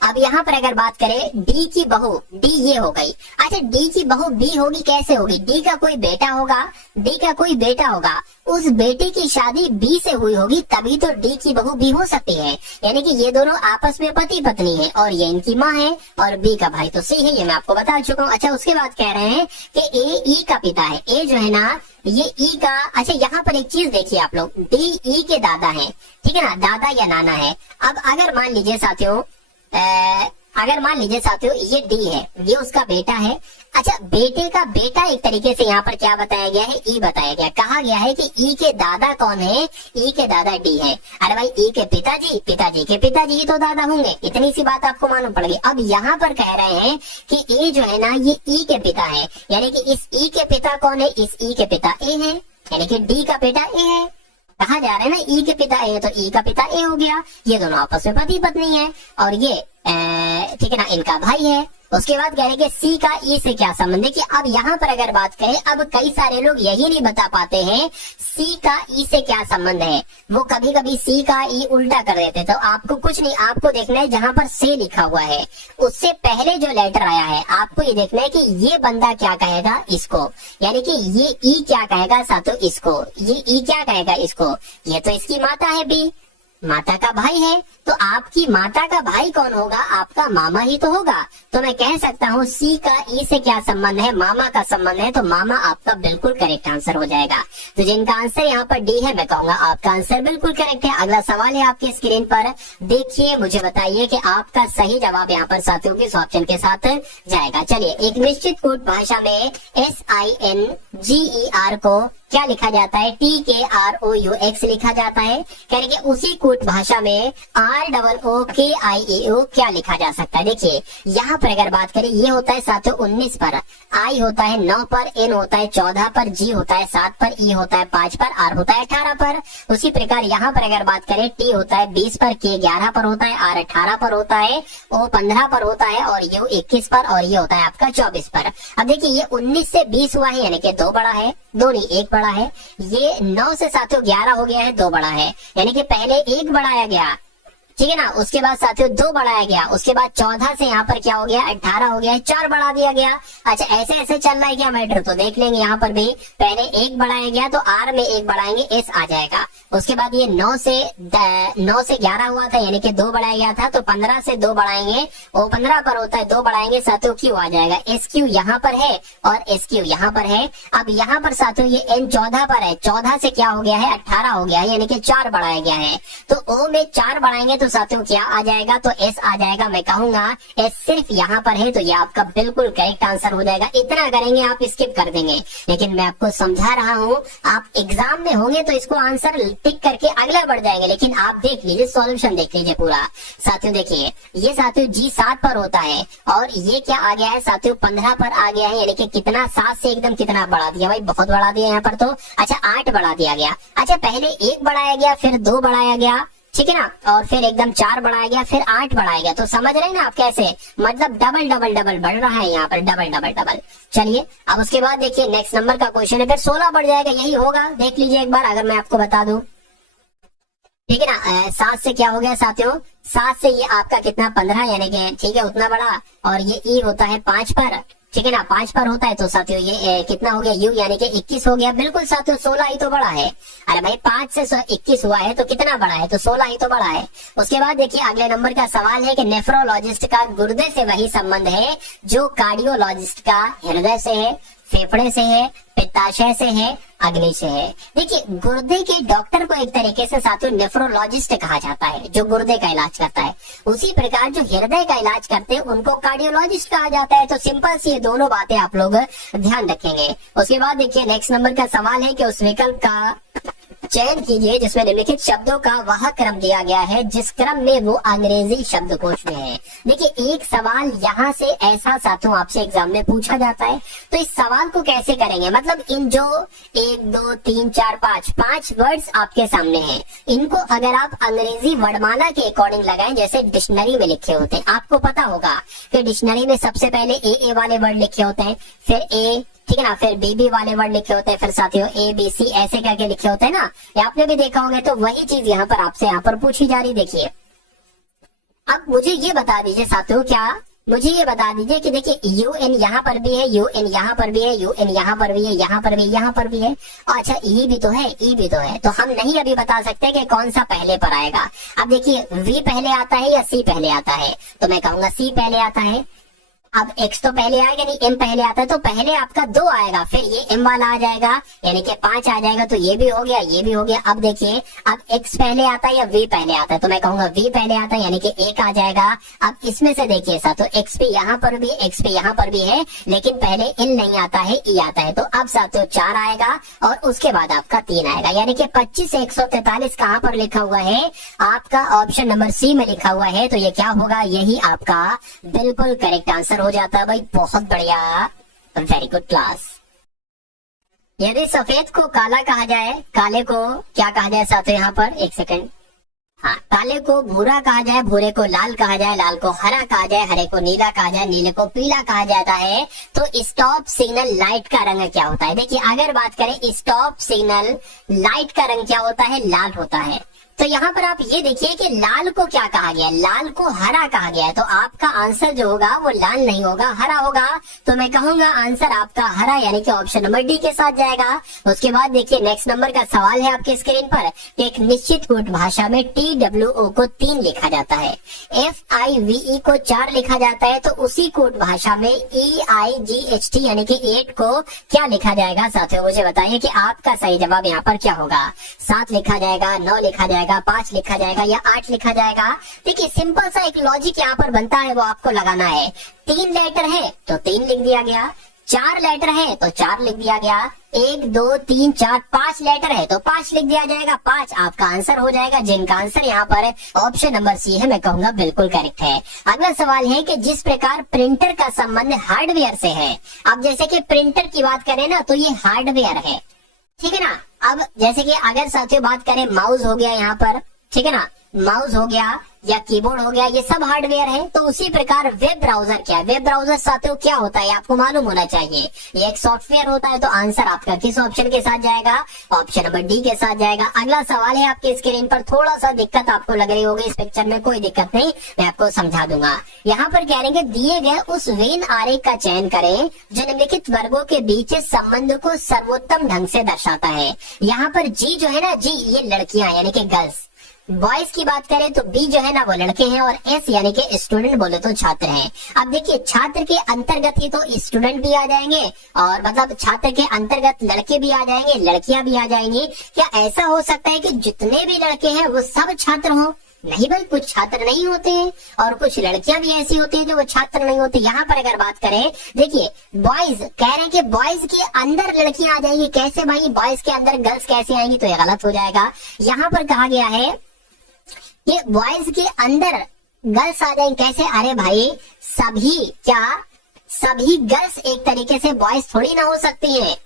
अब यहाँ पर अगर बात करें डी की बहू, डी ये हो गई। अच्छा डी की बहू बी होगी, कैसे होगी? डी का कोई बेटा होगा, डी का कोई बेटा होगा, उस बेटे की शादी बी से हुई होगी तभी तो डी की बहू बी हो सकती है। यानी कि ये दोनों आपस में पति पत्नी है और ये इनकी माँ है और बी का भाई तो सी है, ये मैं आपको बता चुका हूँ। अच्छा उसके बाद कह रहे हैं कि ए ई का पिता है। ए जो है ना ये ई का, अच्छा यहाँ पर एक चीज देखिए आप लोग, डी ई के दादा है, ठीक है ना, दादा या नाना है। अब अगर मान लीजिए साथियों ये डी है, ये उसका बेटा है। अच्छा बेटे का बेटा एक तरीके से यहाँ पर क्या बताया गया है? ई बताया गया। कहा गया है कि ई के दादा कौन है? ई के दादा डी है। अरे भाई ई के पिताजी, पिताजी के पिताजी ही तो दादा होंगे, इतनी सी बात आपको मालूम पड़ गई। अब यहाँ पर कह रहे हैं कि ए जो है ना ये ई के पिता है, यानी कि इस ई के पिता कौन है? इस ई के पिता ए है। यानी कि डी का बेटा ए है। कहा जा रहा है ना ई के पिता ए, तो ई का पिता ए हो गया। ये दोनों आपस में पति पत्नी है और ये ठीक है ना इनका भाई है। उसके बाद कह रहे कि सी का ई से क्या संबंध है, कि अब यहाँ पर अगर बात करें, अब कई सारे लोग यही नहीं बता पाते हैं सी का ई से क्या संबंध है। वो कभी कभी सी का ई उल्टा कर देते। तो आपको कुछ नहीं, आपको देखना है जहां पर से लिखा हुआ है उससे पहले जो लेटर आया है, आपको ये देखना है कि ये बंदा क्या कहेगा इसको, यानी कि ये ई क्या कहेगा साथों इसको, ये ई क्या कहेगा इसको। ये तो इसकी माता है बी, माता का भाई है, तो आपकी माता का भाई कौन होगा, आपका मामा ही तो होगा। तो मैं कह सकता हूँ सी का ई से क्या संबंध है, मामा का संबंध है, तो मामा आपका बिल्कुल करेक्ट आंसर हो जाएगा। तो जिनका आंसर यहाँ पर डी है, मैं कहूंगा आपका आंसर बिल्कुल करेक्ट है। अगला सवाल है आपके स्क्रीन पर, देखिए मुझे बताइए कि आपका सही जवाब यहाँ पर साथियों किस ऑप्शन के साथ जाएगा। चलिए, एक निश्चित कूट भाषा में SINGER को क्या लिखा जाता है, TKROUX लिखा जाता है। कह कि उसी कूट भाषा में ROOKIEO क्या लिखा जा सकता है। देखिए यहाँ पर अगर बात करें, ये होता है 719 पर, I होता है 9 पर, N होता है 14 पर, G होता है 7 पर, E होता है 5 पर, R होता है 18 पर। उसी प्रकार यहाँ पर अगर बात करें, T होता है 20 पर, K 11 पर होता है, R 18 पर होता है, O 15 पर होता है और U 21 पर और ये होता है आपका 24 पर। अब देखिए ये 19 से 20 हुआ है, यानी कि 2 बड़ा है, 2 नहीं 1 बड़ा है। ये 9 से साथियों 11 हो गया है, 2 बड़ा है, यानी कि पहले 1 बढ़ाया गया, ठीक है ना, उसके बाद साथियों 2 बढ़ाया गया, उसके बाद 14 से यहाँ पर क्या हो गया 18 हो गया है, 4 बढ़ा दिया गया। अच्छा ऐसे ऐसे चल रहा है क्या मैटर, तो देख लेंगे यहाँ पर भी, पहले 1 बढ़ाया गया तो R में 1 बढ़ाएंगे S आ जाएगा। उसके बाद ये 9 से 11 हुआ था, यानी कि 2 बढ़ाया गया था, तो 15 से 2 बढ़ाएंगे, वो 15 पर होता है, 2 बढ़ाएंगे साथियों Q आ जाएगा। SQ यहाँ पर है और SQ यहाँ पर है। अब यहाँ पर साथियों ये N 14 पर है, 14 से क्या हो गया है 18 हो गया है, यानी कि 4 बढ़ाया गया है। तो O में 4 बढ़ाएंगे तो साथियों क्या आ जाएगा, तो S आ जाएगा। मैं कहूंगा S सिर्फ यहाँ पर है, तो ये आपका बिल्कुल करेक्ट आंसर हो जाएगा। इतना करेंगे आप स्किप कर देंगे, लेकिन मैं आपको समझा रहा हूँ, आप एग्जाम में होंगे तो इसको आंसर टिक करके अगला बढ़ जाएंगे, लेकिन आप देख लीजिए सॉल्यूशन देख लीजिए पूरा। साथियों देखिए ये साथियों G 7 पर होता है और ये क्या आ गया है साथियों 15 पर आ गया है, यानी कि कितना 7 से एकदम कितना बढ़ा दिया भाई, बहुत बढ़ा दिया यहाँ पर तो। अच्छा 8 बढ़ा दिया गया, अच्छा पहले 1 बढ़ाया गया, फिर 2 बढ़ाया गया, ठीक है ना, और फिर एकदम 4 बढ़ाया गया, फिर 8 बढ़ाया गया। तो समझ रहे हैं ना आप कैसे, मतलब डबल डबल डबल बढ़ रहा है यहाँ पर, डबल डबल डबल। चलिए अब उसके बाद देखिए नेक्स्ट नंबर का क्वेश्चन है, फिर 16 बढ़ जाएगा, यही होगा, देख लीजिए एक बार अगर मैं आपको बता दूं, ठीक है ना। 7 से क्या हो गया साथियों, 7 से ये आपका कितना 15, यानी कि ठीक है उतना बड़ा, और ये E होता है 5 पर, ठीक है ना, 5 पर होता है, तो साथियों ये कितना हो गया U, यानी कि 21 हो गया। बिल्कुल साथियों 16 ही तो बड़ा है, अरे भाई 5 से 21 हुआ है तो कितना बड़ा है, तो 16 ही तो बड़ा है। उसके बाद देखिए अगले नंबर का सवाल है कि नेफ्रोलॉजिस्ट का गुर्दे से वही संबंध है जो कार्डियोलॉजिस्ट का हृदय से है, फेफड़े से है, पित्ताशय से है, अग्नि से है। देखिए गुर्दे के डॉक्टर को एक तरीके से साथियों नेफ्रोलॉजिस्ट कहा जाता है, जो गुर्दे का इलाज करता है। उसी प्रकार जो हृदय का इलाज करते हैं उनको कार्डियोलॉजिस्ट कहा जाता है। तो सिंपल सी ये दोनों बातें आप लोग ध्यान रखेंगे। उसके बाद देखिए नेक्स्ट नंबर का सवाल है कि उस विकल्प का चयन कीजिए जिसमें निम्नलिखित शब्दों का वह क्रम दिया गया है जिस क्रम में वो अंग्रेजी शब्दकोश में है। देखिए एक सवाल यहाँ से ऐसा साथियों आपसे एग्जाम में पूछा जाता है, तो इस सवाल को कैसे करेंगे, मतलब इन जो 1 2 3 4 5 वर्ड्स आपके सामने हैं, इनको अगर आप अंग्रेजी वर्णमाला के अकॉर्डिंग लगाएं, जैसे डिक्शनरी में लिखे होते हैं, आपको पता होगा कि डिक्शनरी में सबसे पहले ए वाले वर्ड लिखे होते हैं, फिर ए, ठीक है ना, फिर बी वाले वर्ड लिखे होते हैं, फिर साथियों ABC ऐसे करके लिखे होते हैं ना, ये आपने भी देखा होगा। तो वही चीज यहाँ पर आपसे यहाँ पर पूछी जा रही। देखिए अब मुझे ये बता दीजिए साथियों, क्या मुझे ये बता दीजिए कि देखिए UN यहाँ पर भी है, UN यहाँ पर भी है, UN यहाँ पर भी है, यहाँ पर भी, यहाँ पर भी है, अच्छा E भी तो है, E भी तो है। तो हम नहीं अभी बता सकते कि कौन सा पहले पर आएगा। अब देखिए V पहले आता है या C पहले आता है, तो मैं कहूंगा C पहले आता है। अब X तो पहले आएगा नहीं, M पहले आता है, तो पहले आपका 2 आएगा, फिर ये M वाला आ जाएगा, यानी कि 5 आ जाएगा, तो ये भी हो गया, ये भी हो गया। अब देखिए अब X पहले आता है या V पहले आता है, तो मैं कहूंगा V पहले आता है, यानी कि 1 आ जाएगा। अब इसमें से देखिए साथियों X भी यहाँ पर भी, X भी यहाँ पर भी है, लेकिन पहले N नहीं आता है, E आता है। तो अब साथियों 4 आएगा और उसके बाद आपका 3 आएगा, यानी कि 25 से 143 कहाँ पर लिखा हुआ है, आपका ऑप्शन नंबर C में लिखा हुआ है। तो ये क्या होगा, यही आपका बिल्कुल करेक्ट आंसर हो जाता है भाई। बहुत बढ़िया, वेरी गुड क्लास। यदि सफेद को काला कहा जाए, काले को क्या कहा जाए साथियों, यहाँ पर एक सेकंड, हाँ, काले को भूरा कहा जाए, भूरे को लाल कहा जाए, लाल को हरा कहा जाए, हरे को नीला कहा जाए, नीले को पीला कहा जाता है। तो स्टॉप सिग्नल लाइट का रंग क्या होता है? देखिए अगर बात करें स्टॉप सिग्नल लाइट का रंग क्या होता है, लाल होता है। तो यहाँ पर आप ये देखिए कि लाल को क्या कहा गया है, लाल को हरा कहा गया है। तो आपका आंसर जो होगा वो लाल नहीं होगा, हरा होगा। तो मैं कहूंगा आंसर आपका हरा यानी कि ऑप्शन नंबर डी के साथ जाएगा। उसके बाद देखिए नेक्स्ट नंबर का सवाल है आपके स्क्रीन पर कि एक निश्चित कोड भाषा में TWO को 3 लिखा जाता है, FIVE को 4 लिखा जाता है। तो उसी कोड भाषा में EIGHT यानी कि 8 को क्या लिखा जाएगा साथियों, मुझे बताइए कि आपका सही जवाब यहाँ पर क्या होगा। 7 लिखा जाएगा, 9 लिखा जाएगा, 5 लिखा जाएगा या 8 लिखा जाएगा? देखिए सिंपल सा एक लॉजिक यहाँ पर बनता है, वो आपको लगाना है। 3 लेटर है तो 3 लिख दिया गया, 4 लेटर है तो 4 लिख दिया गया, 1 2 3 4 5 लेटर है तो 5 लिख दिया जाएगा। 5 आपका आंसर हो जाएगा, जिनका आंसर यहाँ पर ऑप्शन नंबर सी है, मैं कहूंगा बिल्कुल करेक्ट है। अगला सवाल है कि जिस प्रकार प्रिंटर का संबंध हार्डवेयर से है, अब जैसे कि प्रिंटर की बात करें ना तो ये हार्डवेयर है, ठीक है ना। अब जैसे कि अगर साथियों बात करें माउस हो गया यहाँ पर, ठीक है ना, माउस हो गया या कीबोर्ड हो गया, ये सब हार्डवेयर है। तो उसी प्रकार वेब ब्राउजर क्या है, वेब ब्राउजर साथियों क्या होता है आपको मालूम होना चाहिए, ये एक सॉफ्टवेयर होता है। तो आंसर आपका किस ऑप्शन के साथ जाएगा, ऑप्शन नंबर डी के साथ जाएगा। अगला सवाल है आपके स्क्रीन पर, थोड़ा सा दिक्कत आपको लग रही होगी इस पिक्चर में, कोई दिक्कत नहीं, मैं आपको समझा दूंगा। यहाँ पर कह रहे हैं दिए गए उस वेन आरेख का चयन करें जो निम्नलिखित वर्गों के बीच संबंध को सर्वोत्तम ढंग से दर्शाता है। यहाँ पर जी जो है ना, जी ये लड़कियां यानी कि गर्ल्स, बॉयज की बात करें तो बी जो है ना वो लड़के हैं, और एस यानी कि स्टूडेंट बोले तो छात्र हैं। अब देखिए छात्र के अंतर्गत ही तो स्टूडेंट भी आ जाएंगे, और मतलब छात्र के अंतर्गत लड़के भी आ जाएंगे, लड़कियां भी आ जाएंगी। क्या ऐसा हो सकता है कि जितने भी लड़के हैं वो सब छात्र हो? नहीं भाई, कुछ छात्र नहीं होते हैं और कुछ लड़कियां भी ऐसी होती हैं जो वो छात्र नहीं होती। यहाँ पर अगर बात करें, देखिए बॉयज कह रहे हैं कि बॉयज के अंदर लड़कियां आ जाएंगी, कैसे भाई बॉयज के अंदर गर्ल्स कैसे आएंगी, तो ये गलत हो जाएगा। यहाँ पर कहा गया है कि बॉयज के अंदर गर्ल्स आ जाएंगे, कैसे? अरे भाई सभी क्या सभी गर्ल्स एक तरीके से बॉयज थोड़ी ना हो सकती हैं,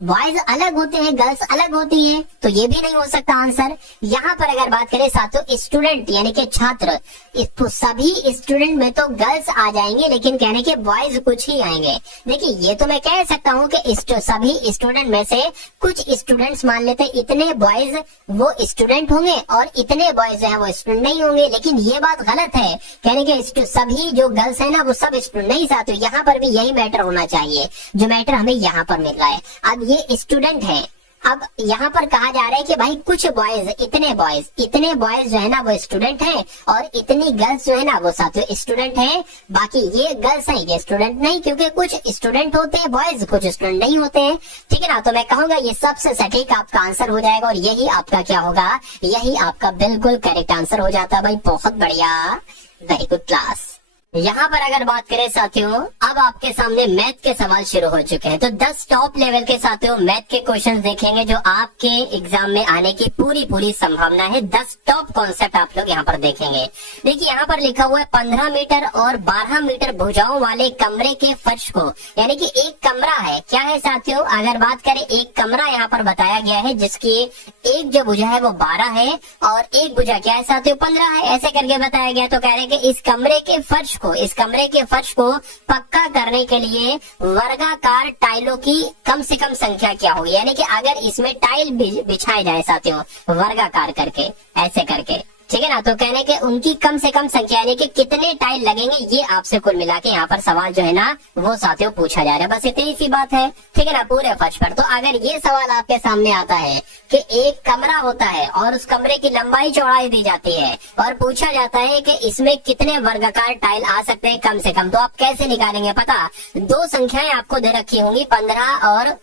बॉयज अलग होते हैं, गर्ल्स अलग होती हैं, तो ये भी नहीं हो सकता आंसर। यहाँ पर अगर बात करें साथियों स्टूडेंट यानी कि छात्र, तो सभी स्टूडेंट में तो गर्ल्स आ जाएंगे, लेकिन कहने के बॉयज कुछ ही आएंगे। देखिए ये तो मैं कह सकता हूँ कि सभी स्टूडेंट में से कुछ स्टूडेंट्स मान लेते हैं, इतने बॉयज वो स्टूडेंट होंगे और इतने बॉयज जो है वो स्टूडेंट नहीं होंगे, लेकिन ये बात गलत है। कहने के सभी जो गर्ल्स है ना वो सब स्टूडेंट नहीं साथियों, यहाँ पर भी यही मैटर होना चाहिए जो मैटर हमें यहाँ पर मिल रहा है। अब ये स्टूडेंट है, अब यहाँ पर कहा जा रहा है कि भाई कुछ बॉयज, इतने बॉयज जो है ना वो स्टूडेंट हैं, और इतनी गर्ल्स जो है ना वो साथियों स्टूडेंट हैं। बाकी ये गर्ल्स हैं, ये स्टूडेंट नहीं, क्योंकि कुछ स्टूडेंट होते हैं बॉयज, कुछ स्टूडेंट नहीं होते हैं, ठीक है ना। तो मैं कहूंगा ये सबसे सटीक आपका आंसर हो जाएगा, और यही आपका क्या होगा, यही आपका बिल्कुल करेक्ट आंसर हो जाता है भाई। बहुत बढ़िया, वेरी गुड क्लास। यहाँ पर अगर बात करें साथियों, अब आपके सामने मैथ के सवाल शुरू हो चुके हैं। तो 10 टॉप लेवल के साथियों मैथ के क्वेश्चंस देखेंगे जो आपके एग्जाम में आने की पूरी संभावना है। 10 टॉप कॉन्सेप्ट आप लोग यहाँ पर देखेंगे। देखिए यहाँ पर लिखा हुआ है 15 मीटर और 12 मीटर भुजाओं वाले कमरे के फर्श को, यानी कि एक कमरा है, क्या है साथियों, अगर बात करें एक कमरा यहाँ पर बताया गया है जिसकी एक जो भुजा है वो 12 है और एक भुजा क्या है साथियों 15 है, ऐसे करके बताया गया। तो कह रहे हैं कि इस कमरे के फर्श को पक्का करने के लिए वर्गाकार टाइलों की कम से कम संख्या क्या होगी, यानी कि अगर इसमें टाइल बिछाए जाए साथियों वर्गाकार करके, ऐसे करके, ठीक है ना। तो कहने के उनकी कम से कम संख्या यानी कि कितने टाइल लगेंगे, ये आपसे कुल मिला के यहाँ पर सवाल जो है ना वो साथियों पूछा जा रहा है। बस इतनी सी बात है, ठीक है ना, पूरे फर्श पर। तो अगर ये सवाल आपके सामने आता है कि एक कमरा होता है और उस कमरे की लंबाई चौड़ाई दी जाती है और पूछा जाता है कि इसमें कितने वर्गाकार टाइल आ सकते हैं कम से कम, तो आप कैसे निकालेंगे पता? 2 संख्याएं आपको दे रखी होंगी 15 और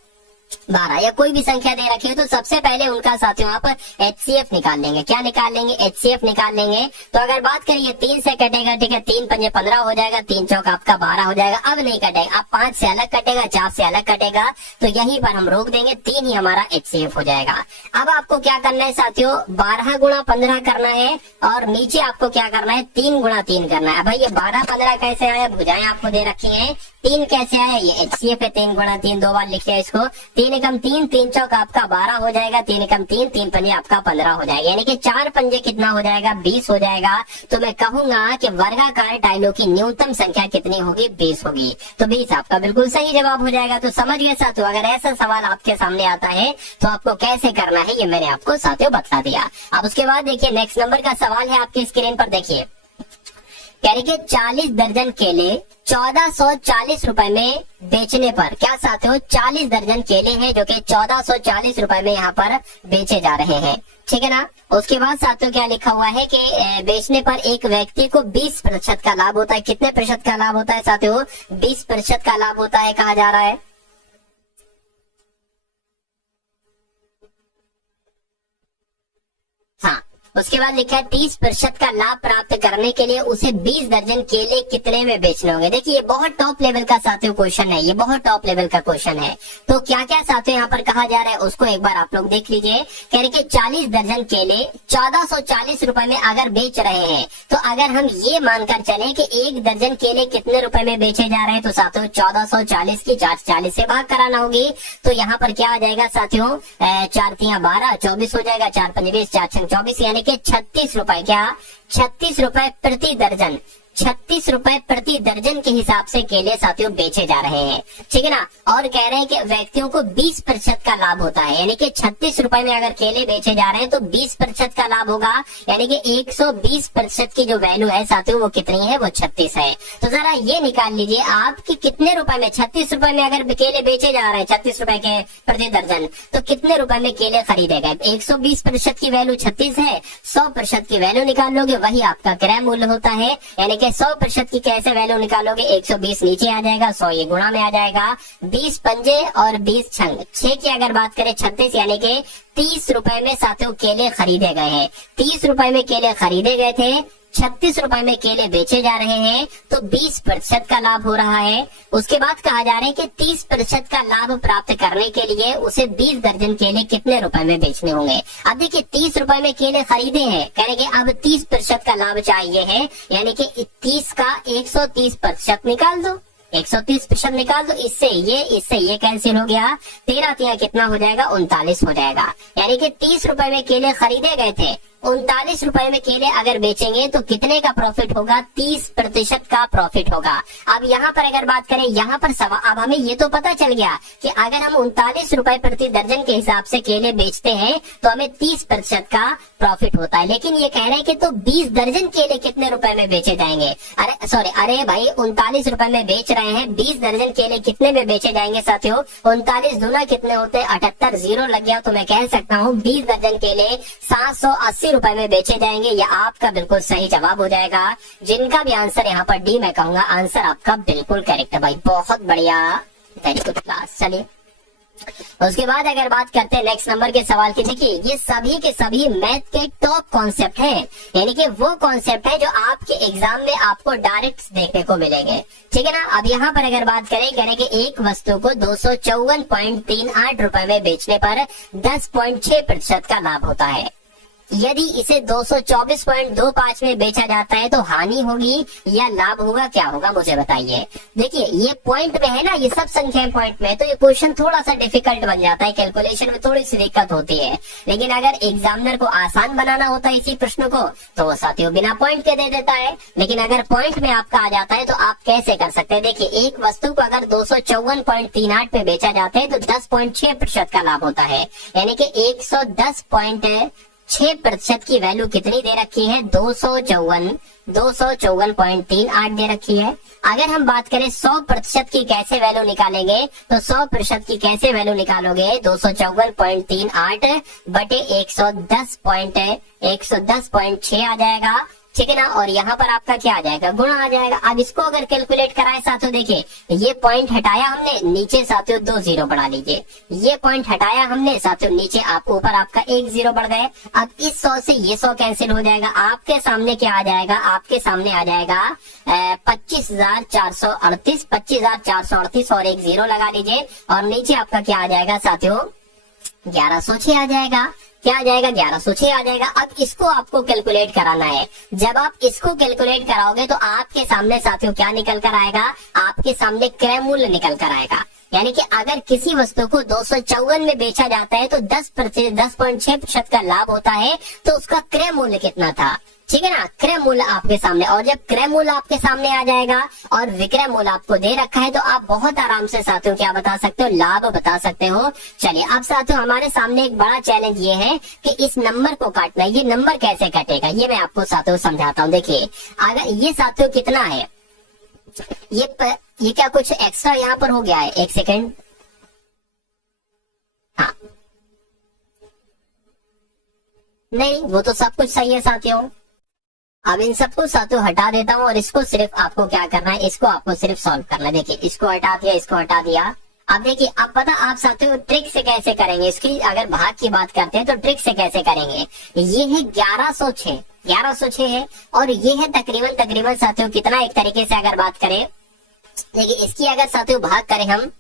12 या कोई भी संख्या दे रखी है, तो सबसे पहले उनका साथियों आप HCF निकाल लेंगे। क्या निकाल लेंगे? HCF निकाल लेंगे। तो अगर बात करें ये 3 से कटेगा, ठीक है, 3 पंजे 15 हो जाएगा, 3 चौक आपका 12 हो जाएगा। अब नहीं कटेगा, अब 5 से अलग कटेगा, 4 से अलग कटेगा, तो यहीं पर हम रोक देंगे, 3 ही हमारा HCF हो जाएगा। अब आपको क्या करना है साथियों, 12 गुणा 15 करना है और नीचे आपको क्या करना है 3 गुणा 3 करना है। अब भाई ये 12-15 कैसे आया, भुजाएं आपको दे रखी है, 3 कैसे आया, ये HCF है, 3 गुणा 3 2 बार लिखिए इसको, 3 एकम 3, 3 चौक आपका 12 हो जाएगा, 3 एकम 3, 3 पंजे आपका 15 हो जाएगा, यानी कि 4 पंजे कितना हो जाएगा, 20 हो जाएगा। तो मैं कहूंगा कि वर्गाकार टाइलों की न्यूनतम संख्या कितनी होगी, 20 होगी। तो 20 आपका बिल्कुल सही जवाब हो जाएगा। तो समझ गए साथियों, अगर ऐसा सवाल आपके सामने आता है तो आपको कैसे करना है ये मैंने आपको साथियों बता दिया। अब उसके बाद देखिए नेक्स्ट नंबर का सवाल है आपकी स्क्रीन पर, देखिए कह रहे कि 40 दर्जन केले 1440 रुपए में बेचने पर, क्या साथियों 40 दर्जन केले हैं जो कि 1440 रुपए में यहाँ पर बेचे जा रहे हैं, ठीक है ना। उसके बाद साथियों क्या लिखा हुआ है कि बेचने पर एक व्यक्ति को 20% का लाभ होता है। कितने प्रतिशत का लाभ होता है साथियों, 20% का लाभ होता है कहा जा रहा है। हाँ, उसके बाद लिखा है 30% का लाभ प्राप्त करने के लिए उसे 20 दर्जन केले कितने में बेचने होंगे। देखिए ये बहुत टॉप लेवल का साथियों क्वेश्चन है, ये बहुत टॉप लेवल का क्वेश्चन है। तो क्या क्या साथियों यहाँ पर कहा जा रहा है उसको एक बार आप लोग देख लीजिए। कह रहे कि 40 दर्जन केले 1440 रुपए में अगर बेच रहे हैं, तो अगर हम ये मानकर चले कि एक दर्जन केले कितने रुपए में बेचे जा रहे हैं, तो साथियों 1440 की 40 से भाग कराना होगी। तो यहाँ पर क्या आ जाएगा साथियों, 4 तिया 12, 24 हो जाएगा, 4 पंजे 20, 4 छंग 24, यानी कि 36 रुपए, क्या 36 रुपए प्रति दर्जन, 36 रुपए प्रति दर्जन के हिसाब से केले साथियों बेचे जा रहे हैं, ठीक है ना। और कह रहे हैं कि व्यक्तियों को 20% का लाभ होता है, यानी कि 36 रुपए में अगर केले बेचे जा रहे हैं तो 20% का लाभ होगा, यानी कि 120% की जो वैल्यू है साथियों वो कितनी है, वो 36 है। तो जरा ये निकाल लीजिए आपकी कितने रुपए में, 36 रुपए में अगर केले बेचे जा रहे हैं 36 रुपए के प्रति दर्जन, तो कितने रुपए में केले खरीदेगा। 120% की वैल्यू 36 है, 100% की वैल्यू निकाल लोगे वही आपका क्रय मूल्य होता है, यानी 100% की कैसे वैल्यू निकालोगे, 120 नीचे आ जाएगा, 100 ये गुणा में आ जाएगा, 20 पंजे और 20 छंग 6 की अगर बात करें 36, यानी कि 30 रुपए में साथियों केले खरीदे गए हैं। 30 रुपए में केले खरीदे गए थे, 36 रुपए में केले बेचे जा रहे हैं, तो 20% का लाभ हो रहा है। उसके बाद कहा जा रहा है कि 30% का लाभ प्राप्त करने के लिए उसे 20 दर्जन केले कितने रुपए में बेचने होंगे। अब देखिए 30 रुपए में केले खरीदे हैं, कहेंगे अब 30% का लाभ चाहिए है, यानी कि 30 का 130% निकाल दो, 130% निकाल दो, इससे ये कैंसिल हो गया, 13 तिया कितना हो जाएगा, 39 हो जाएगा। यानी कि 30 रुपए में केले खरीदे गए थे, 39 रुपए में केले अगर बेचेंगे तो कितने का प्रॉफिट होगा, 30% का प्रॉफिट होगा। अब यहाँ पर अगर बात करें, यहाँ पर अब हमें ये तो पता चल गया कि अगर हम 39 रुपए प्रति दर्जन के हिसाब से केले बेचते हैं तो हमें 30% का प्रॉफिट होता है। लेकिन ये कह रहे हैं कि तो 20 दर्जन केले कितने रुपए में बेचे जाएंगे, अरे भाई 39 रुपए में बेच रहे हैं, 20 दर्जन केले कितने में बेचे जाएंगे साथियों, 39 दूना कितने होते हैं, 78, जीरो लग गया, तो मैं कह सकता हूँ 20 दर्जन केले 780 रुपए में बेचे जाएंगे। यह आपका बिल्कुल सही जवाब हो जाएगा। जिनका भी आंसर यहाँ पर डी, मैं कहूंगा आंसर आपका बिल्कुल करेक्ट है भाई, बहुत बढ़िया, वेरी गुड क्लास। चलिए उसके बाद अगर बात करते हैं नेक्स्ट नंबर के सवाल की, देखिए ये सभी के सभी मैथ के टॉप कॉन्सेप्ट हैं, यानी कि वो कॉन्सेप्ट है जो आपके एग्जाम में आपको डायरेक्ट देखने को मिलेंगे, ठीक है ना। अब यहाँ पर अगर बात करें, कहने कि एक वस्तु को 254.38 रुपए में बेचने पर 10.6% का लाभ होता है। यदि इसे 224.25 में बेचा जाता है तो हानि होगी या लाभ होगा, क्या होगा मुझे बताइए। देखिए ये पॉइंट में है ना, ये सब संख्याएं पॉइंट में, तो ये क्वेश्चन थोड़ा सा डिफिकल्ट बन जाता है, कैलकुलेशन में थोड़ी सी दिक्कत होती है। लेकिन अगर एग्जामिनर को आसान बनाना होता है इसी प्रश्न को, तो वो साथियों बिना पॉइंट के दे देता है। लेकिन अगर पॉइंट में आपका आ जाता है तो आप कैसे कर सकते हैं। देखिए एक वस्तु को अगर 254.38 पे बेचा जाता है तो 10.6% का लाभ होता है, यानी कि 110.6% की वैल्यू कितनी दे रखी है, 254.38 दे रखी है। अगर हम बात करें 100% की कैसे वैल्यू निकालेंगे, तो 100% की कैसे वैल्यू निकालोगे, 254.38 बटे 110.6 आ जाएगा, ठीक है ना। और यहाँ पर आपका क्या आ जाएगा, गुणा आ जाएगा। अब इसको अगर कैलकुलेट कराए साथियों, देखिए ये पॉइंट हटाया हमने, नीचे साथियों 2 जीरो बढ़ा लीजिए, ये पॉइंट हटाया हमने साथियों, नीचे आप ऊपर आपका 1 जीरो बढ़ गए। अब इस 100 से ये 100 कैंसिल हो जाएगा, आपके सामने क्या आ जाएगा, आपके सामने आ जाएगा 25,438, 25,438 और 1 जीरो लगा लीजिए, और नीचे आपका क्या आ जाएगा साथियों, 1106 आ जाएगा। क्या आ जाएगा, 1106 आ जाएगा। अब इसको आपको कैलकुलेट कराना है। जब आप इसको कैलकुलेट कराओगे तो आपके सामने साथियों क्या निकल कर आएगा, आपके सामने क्रय मूल्य निकल कर आएगा, यानी कि अगर किसी वस्तु को 254 में बेचा जाता है तो 10.6% का लाभ होता है, तो उसका क्रय मूल्य कितना था, ठीक है ना। क्रय मूल्य आपके सामने, और जब क्रय मूल्य आपके सामने आ जाएगा और विक्रय मूल्य आपको दे रखा है, तो आप बहुत आराम से साथियों क्या बता सकते हो, लाभ बता सकते हो। चलिए अब साथियों हमारे सामने एक बड़ा चैलेंज ये है कि इस नंबर को काटना है। ये नंबर कैसे कटेगा ये मैं आपको साथियों समझाता हूँ। देखिए अगर ये साथियों कितना है, ये क्या कुछ एक्स्ट्रा यहाँ पर हो गया है, एक सेकेंड, हाँ नहीं वो तो सब कुछ सही है साथियों। अब इन सबको साथियों हटा देता हूँ और इसको सिर्फ आपको क्या करना है, इसको आपको सिर्फ सॉल्व करना है। देखिए इसको हटा दिया, इसको हटा दिया। अब देखिए अब पता आप साथियों ट्रिक से कैसे करेंगे, इसकी अगर भाग की बात करते हैं तो ट्रिक से कैसे करेंगे। ये है 1106 है और ये है तकरीबन साथियों कितना, एक तरीके से अगर बात करें, देखिए इसकी अगर साथियों भाग करें हम,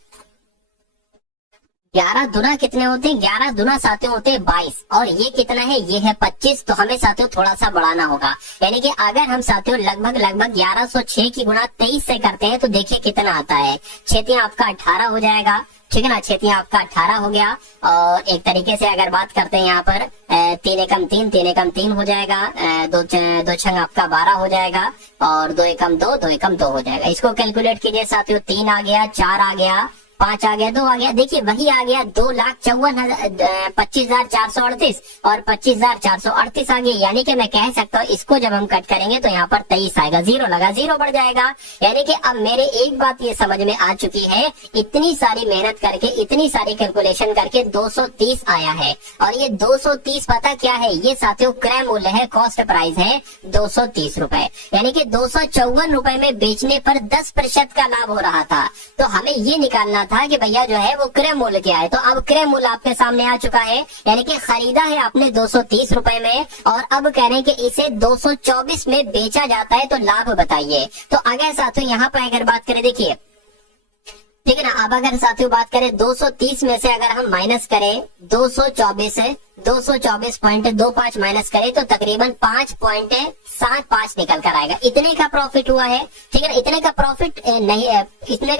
11 दुना कितने होते हैं, 11 दुना साथियों होते हैं 22, और ये कितना है, ये है 25। तो हमें साथियों थोड़ा सा बढ़ाना होगा, यानी कि अगर हम साथियों लगभग 1106 की गुणा 23 से करते हैं तो देखिए कितना आता है, 6 आपका 18 हो जाएगा, ठीक है ना। 6 आपका 18 हो गया। और एक तरीके से अगर बात करते हैं यहाँ पर 3 एकम 3 हो जाएगा, 2 छंग आपका 12 हो जाएगा, और 2 एकम 2 हो जाएगा। इसको कैलकुलेट कीजिए साथियों, 3 आ गया, 4 आ गया, 5 आ गया, 2 आ गया, देखिए वही आ गया 2,54,25,438 और 25,438 आ गया। यानी कि मैं कह सकता हूँ इसको जब हम कट करेंगे तो यहाँ पर 23 आएगा, 0 लगा, 0 बढ़ जाएगा। यानी कि अब मेरे एक बात ये समझ में आ चुकी है, इतनी सारी मेहनत करके, इतनी सारी कैलकुलेशन करके 230 आया है। और ये 230 पता क्या है, ये साथियों क्रय मूल्य है, कॉस्ट प्राइस है 230 रुपए, यानी कि 254 रुपए में बेचने पर 10% का लाभ हो रहा था। तो हमें ये निकालना था कि भैया जो है वो क्रय मूल्य क्या है। तो अब क्रय मूल्य आपके सामने आ चुका है, यानी कि खरीदा है आपने 230 रुपए में, और अब कह रहे हैं कि इसे 224 में बेचा जाता है, तो लाभ बताइए। तो अगर साथियों यहाँ पर अगर बात करें, देखिए ठीक है ना, अब अगर साथियों बात करें 230 में से अगर हम माइनस करें 224.25 माइनस करें तो तकरीबन 5.75 निकल कर आएगा। इतने का प्रॉफिट हुआ है, ठीक है ना। इतने का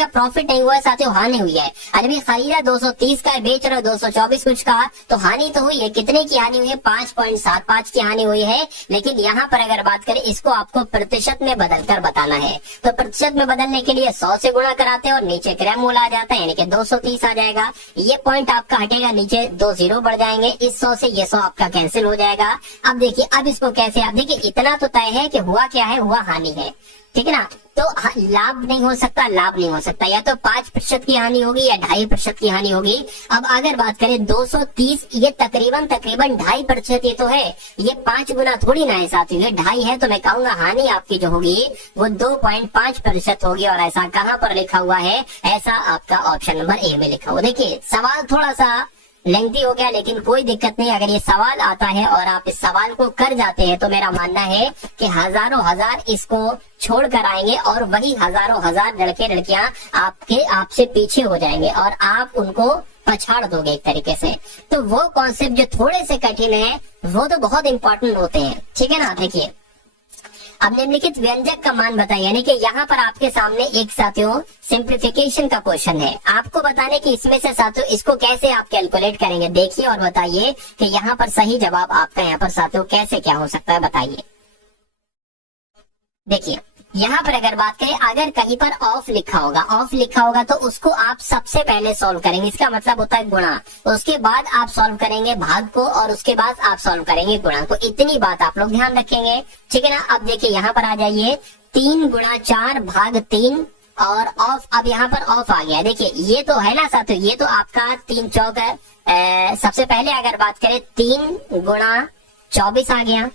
प्रॉफिट नहीं हुआ है साथियों, हानि हुई है। अरे भी खरीदा 230 का, बेच रहे 224 कुछ का, तो हानि तो हुई है। कितने की हानि हुई है, 5.75 की हानि हुई है। लेकिन यहाँ पर अगर बात करें, इसको आपको प्रतिशत में बदल कर बताना है, तो प्रतिशत में बदलने के लिए 100 से गुणा कराते हैं और नीचे क्रय मूल्य आ जाता है, यानी कि 230 आ जाएगा। ये पॉइंट आपका हटेगा, नीचे 2 0 बढ़ जाएंगे, इस 100 से ये 100 आपका कैंसिल हो जाएगा। अब देखिए अब इसको कैसे, आप देखिए इतना तो तय है कि हुआ क्या है, हुआ हानि है, ठीक है ना। तो लाभ नहीं हो सकता, लाभ नहीं हो सकता, या तो 5% की हानि होगी या 2.5% की हानि होगी। अब अगर बात करें 230, ये तकरीबन 2.5% ये तो है, ये 5 गुना थोड़ी ना है साथियों, ये 2.5 है। तो मैं कहूंगा हानि आपकी जो होगी वो 2.5% होगी। और ऐसा कहाँ पर लिखा हुआ है, ऐसा आपका ऑप्शन नंबर ए में लिखा हुआ। देखिए सवाल थोड़ा सा लेंथी हो गया, लेकिन कोई दिक्कत नहीं। अगर ये सवाल आता है और आप इस सवाल को कर जाते हैं तो मेरा मानना है कि हजारों हजार इसको छोड़ कर आएंगे, और वही हजारों हजार लड़के लड़कियां आपसे पीछे हो जाएंगे और आप उनको पछाड़ दोगे एक तरीके से। तो वो कॉन्सेप्ट जो थोड़े से कठिन है वो तो बहुत इंपॉर्टेंट होते हैं, ठीक है ना। देखिए अब निम्नलिखित व्यंजक का मान बताइए, यानी कि यहाँ पर आपके सामने एक साथियों सिंप्लीफिकेशन का क्वेश्चन है, आपको बताने की इसमें से साथियों इसको कैसे आप कैलकुलेट करेंगे। देखिए और बताइए कि यहाँ पर सही जवाब आपका यहाँ पर साथियों कैसे क्या हो सकता है, बताइए। देखिए यहाँ पर अगर बात करें, अगर कहीं पर ऑफ लिखा होगा तो उसको आप सबसे पहले सॉल्व करेंगे, इसका मतलब होता है गुणा। उसके बाद आप सॉल्व करेंगे भाग को, और उसके बाद आप सॉल्व करेंगे गुणा को। इतनी बात आप लोग ध्यान रखेंगे, ठीक है ना। अब देखिए यहाँ पर आ जाइए, 3 गुणा 4 भाग 3 और ऑफ। अब यहाँ पर ऑफ आ गया, देखिए ये तो है ना साथियों, ये तो आपका 3 चौक है। सबसे पहले अगर बात करें 3 गुणा 24 आ गया,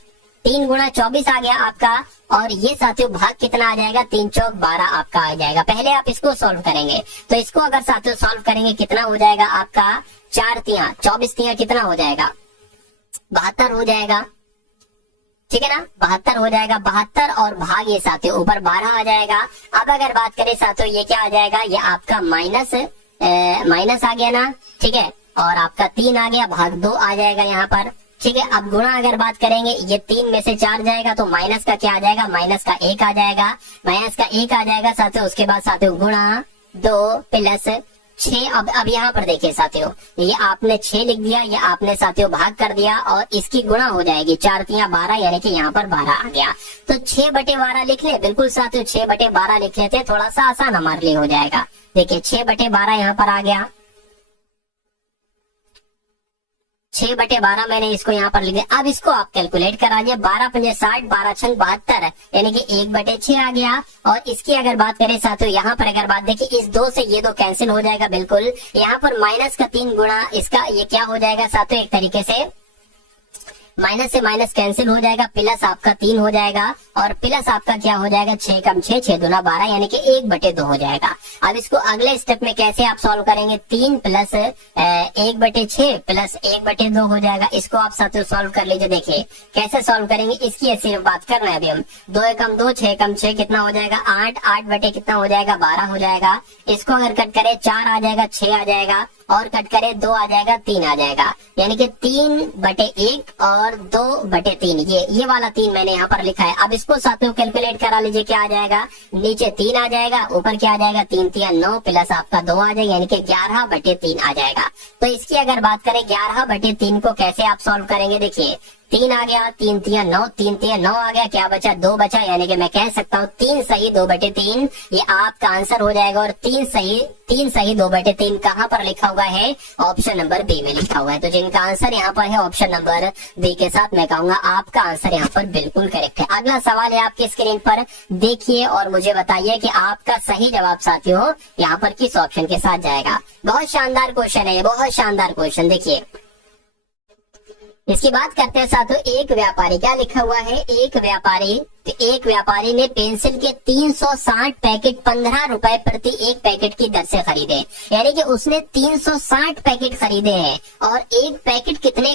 3 गुणा 24 आ गया आपका, और ये साथियों भाग कितना आ जाएगा, 3 चौक 12 आपका आ जाएगा। पहले आप इसको सॉल्व करेंगे, तो इसको अगर साथियों सॉल्व करेंगे कितना हो जाएगा आपका, 4 तिया 24 तिया कितना हो जाएगा, 72 हो जाएगा, ठीक है ना। 72 हो जाएगा, 72 और भाग ये साथियों ऊपर 12 आ जाएगा। अब अगर बात करें साथियों ये क्या आ जाएगा, ये आपका माइनस आ गया ना, ठीक है, और आपका 3 आ गया, भाग 2 आ जाएगा यहाँ पर, ठीक है। अब गुणा अगर बात करेंगे, ये 3 में से 4 जाएगा तो माइनस का क्या आ जाएगा, माइनस का 1 आ जाएगा, साथियों। उसके बाद साथियों गुणा 2 प्लस 6 अब यहाँ पर देखिए साथियों, ये आपने 6 लिख दिया, ये आपने साथियों भाग कर दिया और इसकी गुणा हो जाएगी 4 तिया 12, यानी कि यहाँ पर 12 आ गया। तो 6/12 लिख ले, बिल्कुल साथियों 6/12 लिख लेते, थोड़ा सा आसान हमारे लिए हो जाएगा। देखिए 6/12 यहाँ पर आ गया, 6/12 मैंने इसको यहाँ पर लिख दिया। अब इसको आप कैलकुलेट करा लिया, 12 पंजे 60, 12 छंग 72, यानी कि 1/6 आ गया। और इसकी अगर बात करें साथियों, यहाँ पर अगर बात देखिए, इस 2 से ये 2 कैंसिल हो जाएगा बिल्कुल। यहाँ पर माइनस का 3 गुणा इसका, ये क्या हो जाएगा साथियों, एक तरीके से माइनस से माइनस कैंसिल हो जाएगा, प्लस आपका 3 हो जाएगा और प्लस आपका क्या हो जाएगा, 6 कम 6, 6 दूना 12, यानी कि 1/2 हो जाएगा। अब इसको अगले स्टेप में कैसे आप सॉल्व करेंगे, 3 प्लस 1/6 प्लस 1/2 हो जाएगा। इसको आप साथियों सॉल्व कर लीजिए। देखिए कैसे सॉल्व करेंगे, इसकी सिर्फ बात कर रहे हैं अभी हम। 2 एकम 2, 6 कम 6 कितना हो जाएगा, 8, 8 कितना हो जाएगा, 12 हो जाएगा। इसको अगर कट करें 4 आ जाएगा, 6 आ जाएगा और कट करें 2 आ जाएगा, 3 आ जाएगा, यानी कि 3/1 और 2/3, ये वाला 3 मैंने यहाँ पर लिखा है। अब इसको साथियों कैलकुलेट करा लीजिए, क्या आ जाएगा, नीचे 3 आ जाएगा, ऊपर क्या आ जाएगा, 3 तिया 9 प्लस आपका 2 आ जाएगा, यानी कि 11/3 आ जाएगा। तो इसकी अगर बात करें 11/3 को कैसे आप सॉल्व करेंगे, देखिए 3 आ गया, 3 तिया 9, 3 तिया 9 आ गया, क्या बचा, 2 बचा, यानी कि मैं कह सकता हूँ 3 सही 2/3 ये आपका आंसर हो जाएगा। और 3 सही 2/3 कहाँ पर लिखा हुआ है, ऑप्शन नंबर बी में लिखा हुआ है। तो जिनका आंसर यहाँ पर है ऑप्शन नंबर बी के साथ, मैं कहूंगा आपका आंसर यहाँ पर बिल्कुल करेक्ट है। अगला सवाल है आपकी स्क्रीन पर, देखिए और मुझे बताइए कि आपका सही जवाब साथियों यहाँ पर किस ऑप्शन के साथ जाएगा। बहुत शानदार क्वेश्चन है ये, बहुत शानदार क्वेश्चन। देखिए इसकी बात करते हैं साथियों, एक व्यापारी, क्या लिखा हुआ है, एक व्यापारी ने पेंसिल के 360 पैकेट 15 रुपए प्रति एक पैकेट की दर से खरीदे, यानी कि उसने 360 पैकेट खरीदे हैं और एक पैकेट कितने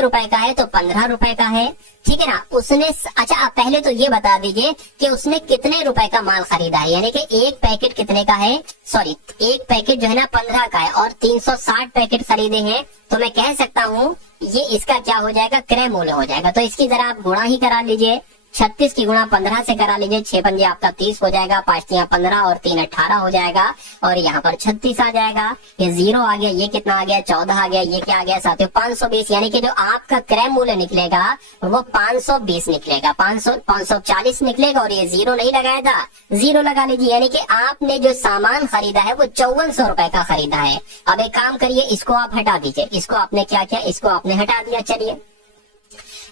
रुपए का है, तो 15 रुपए का है, ठीक है ना। उसने, अच्छा आप पहले तो ये बता दीजिए कि उसने कितने रुपए का माल खरीदा है, यानी कि एक पैकेट कितने का है, सॉरी एक पैकेट जो है ना 15 का है और 360 पैकेट खरीदे हैं, तो मैं कह सकता हूँ ये इसका क्या हो जाएगा, क्रय मूल्य हो जाएगा। तो इसकी जरा आप गुणा ही करा लीजिए, 36 की गुणा 15 से करा लीजिए, 6 पंजे आपका 30 हो जाएगा, 5 तिया 15 और 3 18 हो जाएगा और यहाँ पर 36 आ जाएगा। ये 0 आ गया, ये कितना आ गया, 14 आ गया, ये क्या आ गया साथियों 520, यानी कि जो आपका क्रय मूल्य निकलेगा वो 520 निकलेगा, 540 निकलेगा। और ये 0 नहीं लगाया था, 0 लगा लीजिए, यानी कि आपने जो सामान खरीदा है वो 5400 रुपए का खरीदा है। अब एक काम करिए, इसको आप हटा दीजिए, इसको आपने क्या किया, इसको आपने हटा दिया। चलिए,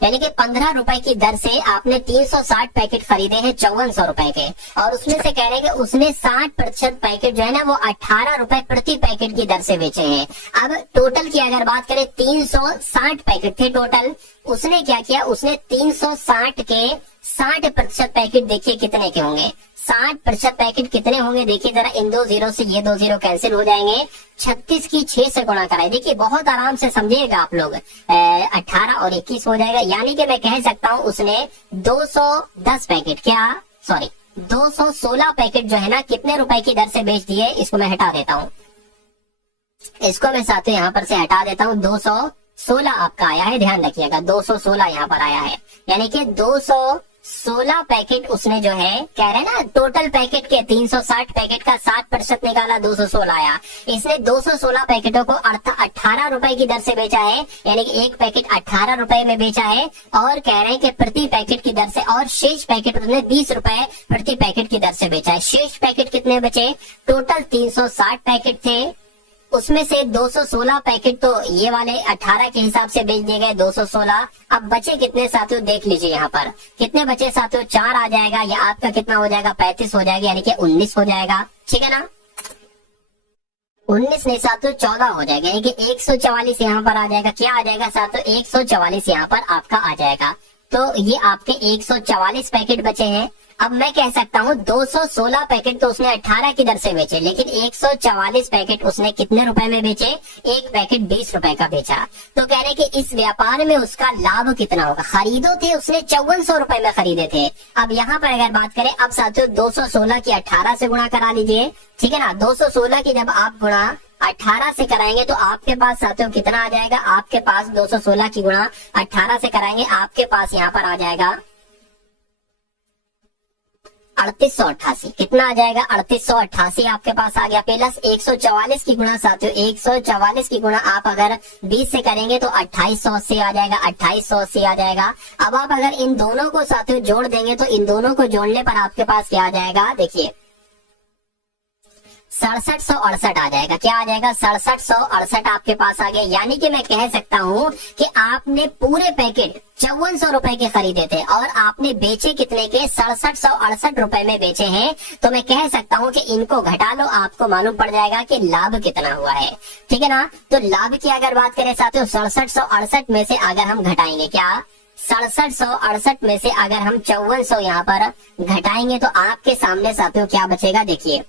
यानी कि 15 रुपए की दर से आपने 360 पैकेट खरीदे हैं 5400 रुपए के, और उसमें से कह रहे हैं कि उसने 60% पैकेट जो है ना वो 18 रुपए प्रति पैकेट की दर से बेचे हैं। अब टोटल की अगर बात करें 360 पैकेट थे टोटल, उसने क्या किया, उसने 360 के 60% पैकेट देखिए कितने के होंगे, 60% पैकेट कितने होंगे, देखिए जरा इन 2 0 से ये 2 0 कैंसिल हो जाएंगे, 36 की 6 से गुणा कराए। देखिए बहुत आराम से समझिएगा आप लोग, 18 और 21 हो जाएगा, यानी कि मैं कह सकता हूँ उसने 210 पैकेट, क्या सॉरी 216 पैकेट जो है ना कितने रुपए की दर से बेच दिए। इसको मैं हटा देता हूँ, इसको मैं साथियों यहाँ पर से हटा देता हूँ। 216 आपका आया है, ध्यान रखिएगा 216 यहाँ पर आया है, यानी कि 216 पैकेट उसने जो है, कह रहे हैं ना टोटल पैकेट के 360 पैकेट का 60% निकाला, 216 आया। इसने 216 पैकेटों को 18 रुपए की दर से बेचा है, यानी कि एक पैकेट 18 रुपए में बेचा है, और कह रहे हैं कि प्रति पैकेट की दर से, और शेष पैकेट उसने 20 रुपए प्रति पैकेट की दर से बेचा है। शेष पैकेट कितने बचे, टोटल 360 पैकेट थे, उसमें से 216 पैकेट तो ये वाले 18 के हिसाब से बेच दिए गए, 216। अब बचे कितने साथियों देख लीजिए, यहाँ पर कितने बचे साथियों, 4 आ जाएगा, या आपका कितना हो जाएगा 35 हो जाएगा, यानी कि 19 हो जाएगा, ठीक है ना। 19 नहीं साथियों 14 हो जाएगा, यानी कि 144 यहाँ पर आ जाएगा। क्या आ जाएगा साथियों, 144 यहाँ पर आपका आ जाएगा। तो ये आपके 144 पैकेट बचे हैं। अब मैं कह सकता हूँ 216 पैकेट तो उसने 18 की दर से बेचे, लेकिन 144 पैकेट उसने कितने रुपए में बेचे, एक पैकेट 20 रुपए का बेचा। तो कह रहे कि इस व्यापार में उसका लाभ कितना होगा। खरीदो थे उसने 5400 रुपए में खरीदे थे। अब यहाँ पर अगर बात करें, अब साथियों 216 की 18 से गुणा करा लीजिए, ठीक है ना। 216 की जब आप गुणा 18 से कराएंगे तो आपके पास साथियों कितना आ जाएगा, आपके पास 216 की गुणा 18 से कराएंगे, आपके पास यहाँ पर आ जाएगा 3888 कितना आ जाएगा 3888 आपके पास आ गया, प्लस 144 की गुणा साथियों 144 की गुणा आप अगर 20 से करेंगे तो 2880 आ जाएगा, 2880 आ जाएगा। अब आप अगर इन दोनों को साथियों जोड़ देंगे तो इन दोनों को जोड़ने पर आपके पास क्या आ जाएगा, देखिए 6768 आ जाएगा। क्या आ जाएगा 6768 आपके पास आ गया। यानी कि मैं कह सकता हूं कि आपने पूरे पैकेट 5400 रुपए के खरीदे थे और आपने बेचे कितने के 6768 रुपए में बेचे हैं। तो मैं कह सकता हूं कि इनको घटा लो, आपको मालूम पड़ जाएगा कि लाभ कितना हुआ है। ठीक है ना। तो लाभ की अगर बात करें साथियों 6768 में से अगर हम घटाएंगे क्या 6768 में से अगर हम 5400 यहाँ पर घटाएंगे तो आपके सामने साथियों क्या बचेगा, देखिए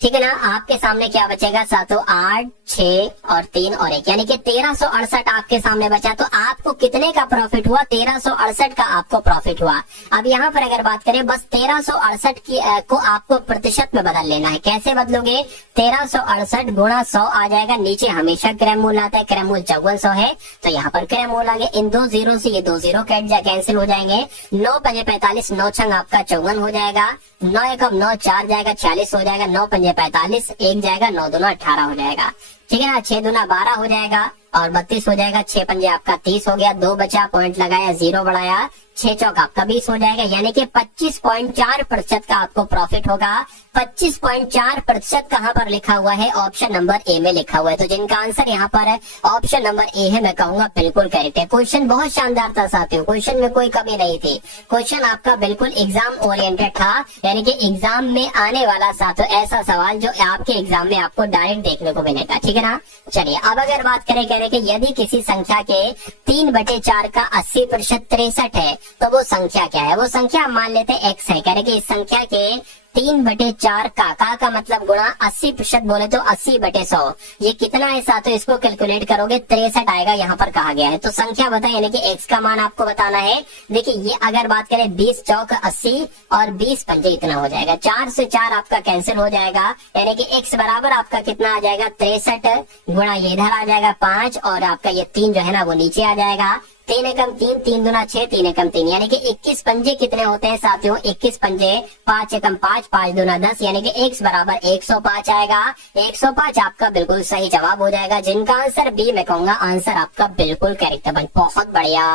ठीक है ना। आपके सामने क्या बचेगा साथियों 8 6 और 3 और 1 यानी कि 1368 आपके सामने बचा। तो आपको कितने का प्रॉफिट हुआ 1368 का आपको प्रॉफिट हुआ। अब यहाँ पर अगर बात करें बस 1368 की को आपको प्रतिशत में बदल लेना है। कैसे बदलोगे 1368 गुणा 100 आ जाएगा। नीचे हमेशा क्रम मूल आता है, क्रम मूल 5400 है तो यहाँ पर क्रम मूल आ गया। इन दो जीरो से ये दो जीरो कैंसिल हो जाएंगे। 9 पंजे 45 9 छंग आपका 54 हो जाएगा। 9 एकम 9 4 जाएगा 46 हो जाएगा। 9 पंजे 45 1 जाएगा 9 दूना 18 हो जाएगा। ठीक है ना। 6 दूना 12 हो जाएगा और 32 हो जाएगा। 6 पंजे आपका 30 हो गया। 2 बचा, पॉइंट लगाया, 0 बढ़ाया, 6 चौक आपका 20 हो जाएगा। यानी कि 25.4% का आपको प्रॉफिट होगा। 25.4% कहाँ पर लिखा हुआ है, ऑप्शन नंबर ए में लिखा हुआ है। तो जिनका आंसर यहाँ पर है ऑप्शन नंबर ए है, मैं कहूंगा बिल्कुल करेक्ट है। क्वेश्चन बहुत शानदार था साथियों, क्वेश्चन में कोई कमी नहीं थी। क्वेश्चन आपका बिल्कुल एग्जाम ओरिएंटेड था, यानी कि एग्जाम में आने वाला साथियों ऐसा सवाल जो आपके एग्जाम में आपको डायरेक्ट देखने को मिलेगा। ठीक है ना। चलिए अब अगर बात करें कह रहे कि यदि किसी संख्या के 3/4 का 80% 63 है तो वो संख्या क्या है। वो संख्या हम मान लेते हैं x है। कह रहे कि इस संख्या के 3/4 का मतलब गुणा 80% बोले तो 80/100 ये कितना है साथियों, इसको कैलकुलेट करोगे 63 आएगा। यहाँ पर कहा गया है तो संख्या बताए यानी कि x का मान आपको बताना है। देखिए ये अगर बात करें 20 चौक 80 और 20 पंजे इतना हो जाएगा। 4 से 4 आपका कैंसिल हो जाएगा यानी कि x बराबर आपका कितना आ जाएगा 63 गुणा ये इधर आ जाएगा 5 और आपका ये 3 जो है ना वो नीचे आ जाएगा। 3 एकम 3 3 दूना 6 3 एकम 3 यानी कि 21 पंजे कितने होते हैं साथियों 21 पंजे 5 एकम 5 5 दूना 10 यानी कि x बराबर 105 आएगा। 105 आपका बिल्कुल सही जवाब हो जाएगा। जिनका आंसर बी मैं कहूंगा आंसर आपका बिल्कुल करेक्ट है भाई, बहुत बढ़िया,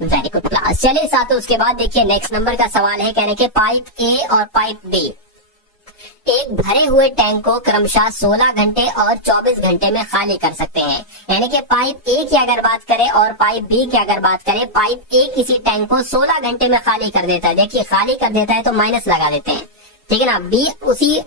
वेरी गुड क्लास। चलिए साथियों उसके बाद देखिए नेक्स्ट नंबर का सवाल है कहने के पाइप ए और पाइप बी एक भरे हुए टैंक को क्रमशः 16 घंटे और 24 घंटे में खाली कर सकते हैं। यानी कि पाइप ए की अगर बात करें और पाइप बी की अगर बात करें, पाइप ए किसी टैंक को 16 घंटे में खाली कर देता है। देखिए खाली कर देता है तो माइनस लगा देते हैं। ठीक है ना। बी उसी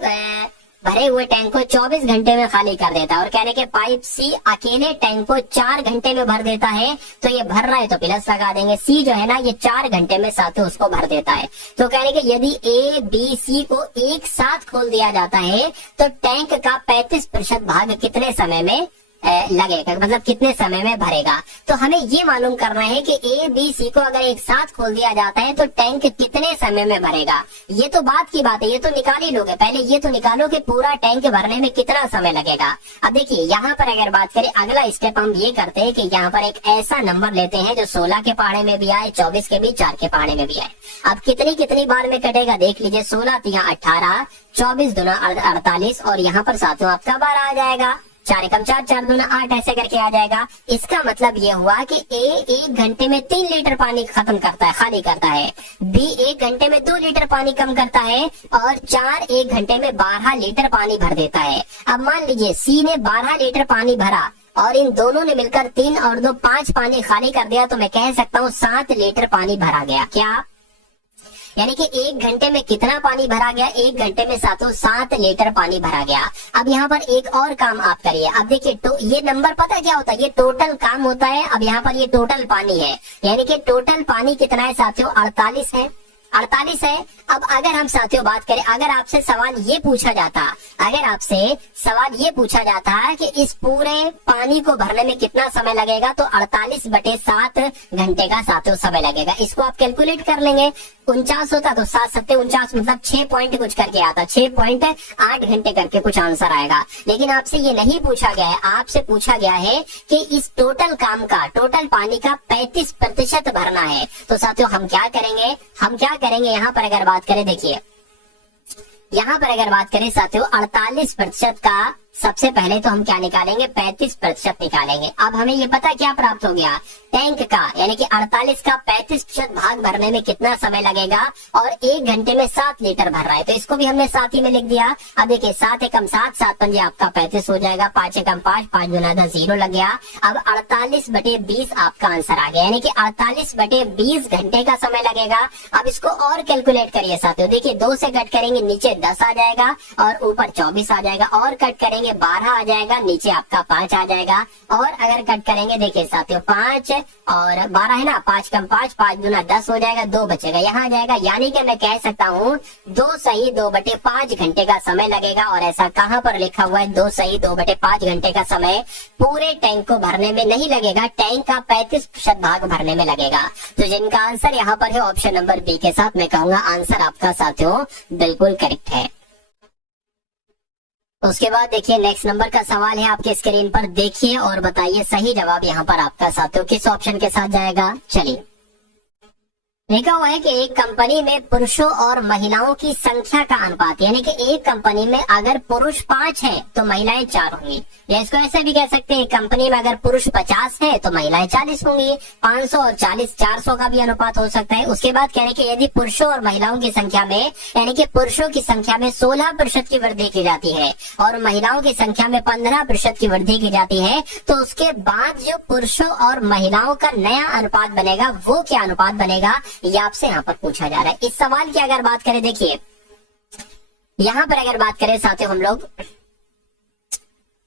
भरे हुए टैंक को 24 घंटे में खाली कर देता है। और कहने के पाइप सी अकेले टैंक को 4 घंटे में भर देता है। तो ये भर रहा है तो प्लस लगा देंगे। सी जो है ना ये 4 घंटे में साथ उसको भर देता है। तो कहने के यदि ए बी सी को एक साथ खोल दिया जाता है तो टैंक का 35% भाग कितने समय में लगेगा, मतलब कितने समय में भरेगा। तो हमें ये मालूम करना है कि ए बी सी को अगर एक साथ खोल दिया जाता है तो टैंक कितने समय में भरेगा। ये तो बात की बात है, ये तो निकाल ही लोगे। पहले ये तो निकालो कि पूरा टैंक भरने में कितना समय लगेगा। अब देखिए यहाँ पर अगर बात करें अगला स्टेप हम ये करते हैं कि यहाँ पर एक ऐसा नंबर लेते हैं जो 16 के पहाड़े में भी आए, 24 के भी, 4 के पहाड़े में भी आए। अब कितनी कितनी बार में कटेगा देख लीजिए। 16 3 18, 24 दूना 48 और यहाँ पर साथियों आपका 12 आ जाएगा। 4 एकम 4 4 दूना 8 ऐसे करके आ जाएगा। इसका मतलब ये हुआ कि ए 1 घंटे में 3 लीटर पानी खत्म करता है, खाली करता है। बी 1 घंटे में 2 लीटर पानी कम करता है और 4 1 घंटे में 12 लीटर पानी भर देता है। अब मान लीजिए सी ने 12 लीटर पानी भरा और इन दोनों ने मिलकर 3 और 2 5 पानी खाली कर दिया। तो मैं कह सकता हूँ 7 लीटर पानी भरा गया। क्या यानी कि 1 घंटे में कितना पानी भरा गया, 1 घंटे में साथों 7 लीटर पानी भरा गया। अब यहाँ पर एक और काम आप करिए। अब देखिए तो ये नंबर पता क्या होता है, ये टोटल काम होता है। अब यहाँ पर ये टोटल पानी है, यानी कि टोटल पानी कितना है साथियों 48 है। 48 है। अब अगर हम साथियों बात करें, अगर आपसे सवाल ये पूछा जाता कि इस पूरे पानी को भरने में कितना समय लगेगा, तो 48/7 घंटे का साथियों समय लगेगा। इसको आप कैलकुलेट कर लेंगे, 49 होता तो 7 7 49 मतलब 6 पॉइंट कुछ करके आता, 6.8 घंटे करके कुछ आंसर आएगा। लेकिन आपसे ये नहीं पूछा गया है, आपसे पूछा गया है कि इस टोटल काम का, टोटल पानी का 35% भरना है। तो साथियों हम क्या करेंगे यहाँ पर अगर बात करें, देखिए यहाँ पर अगर बात करें साथियों 48% का, सबसे पहले तो हम क्या निकालेंगे, 35% निकालेंगे। अब हमें ये पता क्या प्राप्त हो गया, टैंक का यानी कि 48 का 35% भाग भरने में कितना समय लगेगा, और 1 घंटे में 7 लीटर भर रहा है, तो इसको भी हमने 7 ही में लिख दिया। अब देखिए 7 एकम 7, 7 पंजे आपका 35 हो जाएगा, 5 एकम 5, 5 दूना 10, 0 लग गया। अब 48/20 आपका आंसर आ गया, यानी कि 48/20 घंटे का समय लगेगा। अब इसको और कैलकुलेट करिए साथियों, देखिए 2 से कट करेंगे नीचे 10 आ जाएगा और ऊपर 24 आ जाएगा, और कट करेंगे 12 आ जाएगा, नीचे आपका 5 आ जाएगा, और अगर कट करेंगे देखिए साथियों 5 और 12 है ना, 5 कम 5, 5 दूना 10 हो जाएगा, 2 बचेगा, यहाँ आ जाएगा। यानी कि मैं कह सकता हूँ 2 सही 2/5 घंटे का समय लगेगा। और ऐसा कहाँ पर लिखा हुआ है, 2 सही 2/5 घंटे का समय पूरे टैंक को भरने में नहीं लगेगा, टैंक का 35% भाग भरने में लगेगा। तो जिनका आंसर यहाँ पर है ऑप्शन नंबर बी के साथ, मैं कहूंगा आंसर आपका साथियों बिल्कुल करेक्ट है। उसके बाद देखिए नेक्स्ट नंबर का सवाल है आपके स्क्रीन पर, देखिए और बताइए सही जवाब यहाँ पर आपका साथियों किस ऑप्शन के साथ जाएगा। चलिए लिखा हुआ है कि एक कंपनी में पुरुषों और महिलाओं की संख्या का अनुपात, यानी कि एक कंपनी में अगर पुरुष 5 है तो महिलाएं 4 होंगी, या इसको ऐसे भी कह सकते हैं कंपनी में अगर पुरुष 50 है तो महिलाएं 40 होंगी। 500 और 40 400 का भी अनुपात हो सकता है। उसके बाद कहने कि यदि पुरुषों और महिलाओं की संख्या में, यानी कि पुरुषों की संख्या में 16% की वृद्धि की जाती है और महिलाओं की संख्या में 15% की वृद्धि की जाती है, तो उसके बाद जो पुरुषों और महिलाओं का नया अनुपात बनेगा वो क्या अनुपात बनेगा, ये आपसे यहाँ पर पूछा जा रहा है। इस सवाल की अगर बात करें, देखिए यहाँ पर अगर बात करें साथियों हम लोग,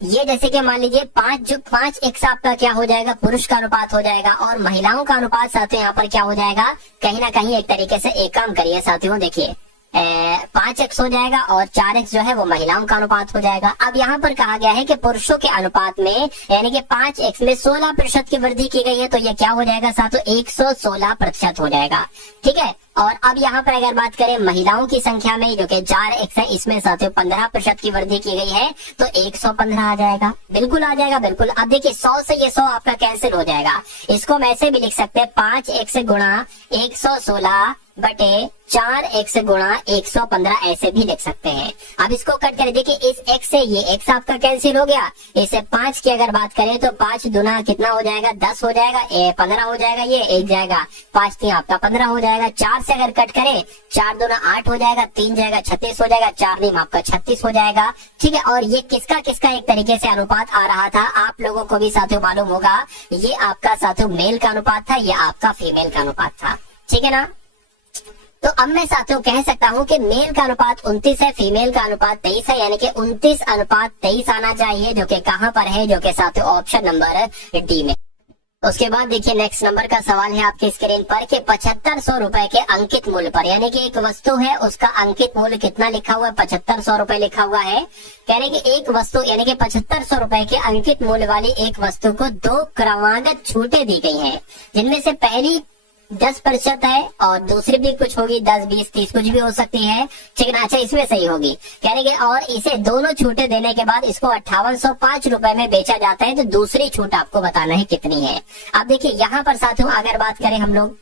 ये जैसे कि मान लीजिए 5 एक आपका क्या हो जाएगा, पुरुष का अनुपात हो जाएगा, और महिलाओं का अनुपात साथियों यहाँ पर क्या हो जाएगा, कहीं ना कहीं एक तरीके से एक काम करिए साथियों, देखिए 5x हो जाएगा और 4x जो है वो महिलाओं का अनुपात हो जाएगा। अब यहाँ पर कहा गया है कि पुरुषों के अनुपात में यानी कि 5x में 16% की वृद्धि की गई है, तो ये क्या हो जाएगा साथियों 116% हो जाएगा, ठीक है। और अब यहाँ पर अगर बात करें महिलाओं की संख्या में जो कि 4x है, इसमें साथियों 15% की वृद्धि की गई है, तो 115 आ जाएगा, बिल्कुल आ जाएगा बिल्कुल। अब देखिए 100 से ये 100 आपका कैंसिल हो जाएगा, इसको हम ऐसे भी लिख सकते हैं 5x गुणा 116 बटे 4x गुणा 115 ऐसे भी लिख सकते हैं। अब इसको कट करें, देखिए इस x से ये x आपका कैंसिल हो गया, इसे 5 की अगर बात करें तो 5 दूना कितना हो जाएगा 10 हो जाएगा, 15 हो जाएगा, ये 1 जाएगा, 5 3 आपका 15 हो जाएगा। 4 से अगर कट करें 4 दूना 8 हो जाएगा, 3 जाएगा 36 हो जाएगा, 4 नीम आपका 36 हो जाएगा, ठीक है। और ये किसका किसका एक तरीके से अनुपात आ रहा था, आप लोगों को भी साथियों मालूम होगा, ये आपका साथियों मेल का अनुपात था, ये आपका फीमेल का अनुपात था, ठीक है ना। तो अब मैं साथियों कह सकता हूं कि मेल का अनुपात 29 है, फीमेल का अनुपात 23 है, यानी कि 29:23 आना चाहिए, जो कि कहां पर है, जो कि साथियों ऑप्शन नंबर डी में। उसके बाद देखिए नेक्स्ट नंबर का सवाल है आपके स्क्रीन पर कि 7500 रुपए के अंकित मूल्य पर, यानी कि एक वस्तु है उसका अंकित मूल्य कितना लिखा हुआ है, 7500 रुपए लिखा हुआ है। कहने की एक वस्तु यानी कि 7500 रुपए के अंकित मूल्य वाली एक वस्तु को 2 क्रमागत छूटें दी गई हैं, जिनमें से पहली 10% है और दूसरी भी कुछ होगी 10, 20, 30 कुछ भी हो सकती है, ठीक है ना। अच्छा इसमें सही होगी, कहने के और इसे दोनों छूटे देने के बाद इसको 5805 रुपए में बेचा जाता है, तो दूसरी छूट आपको बताना है कितनी है। अब देखिए यहाँ पर साथियों अगर बात करें हम लोग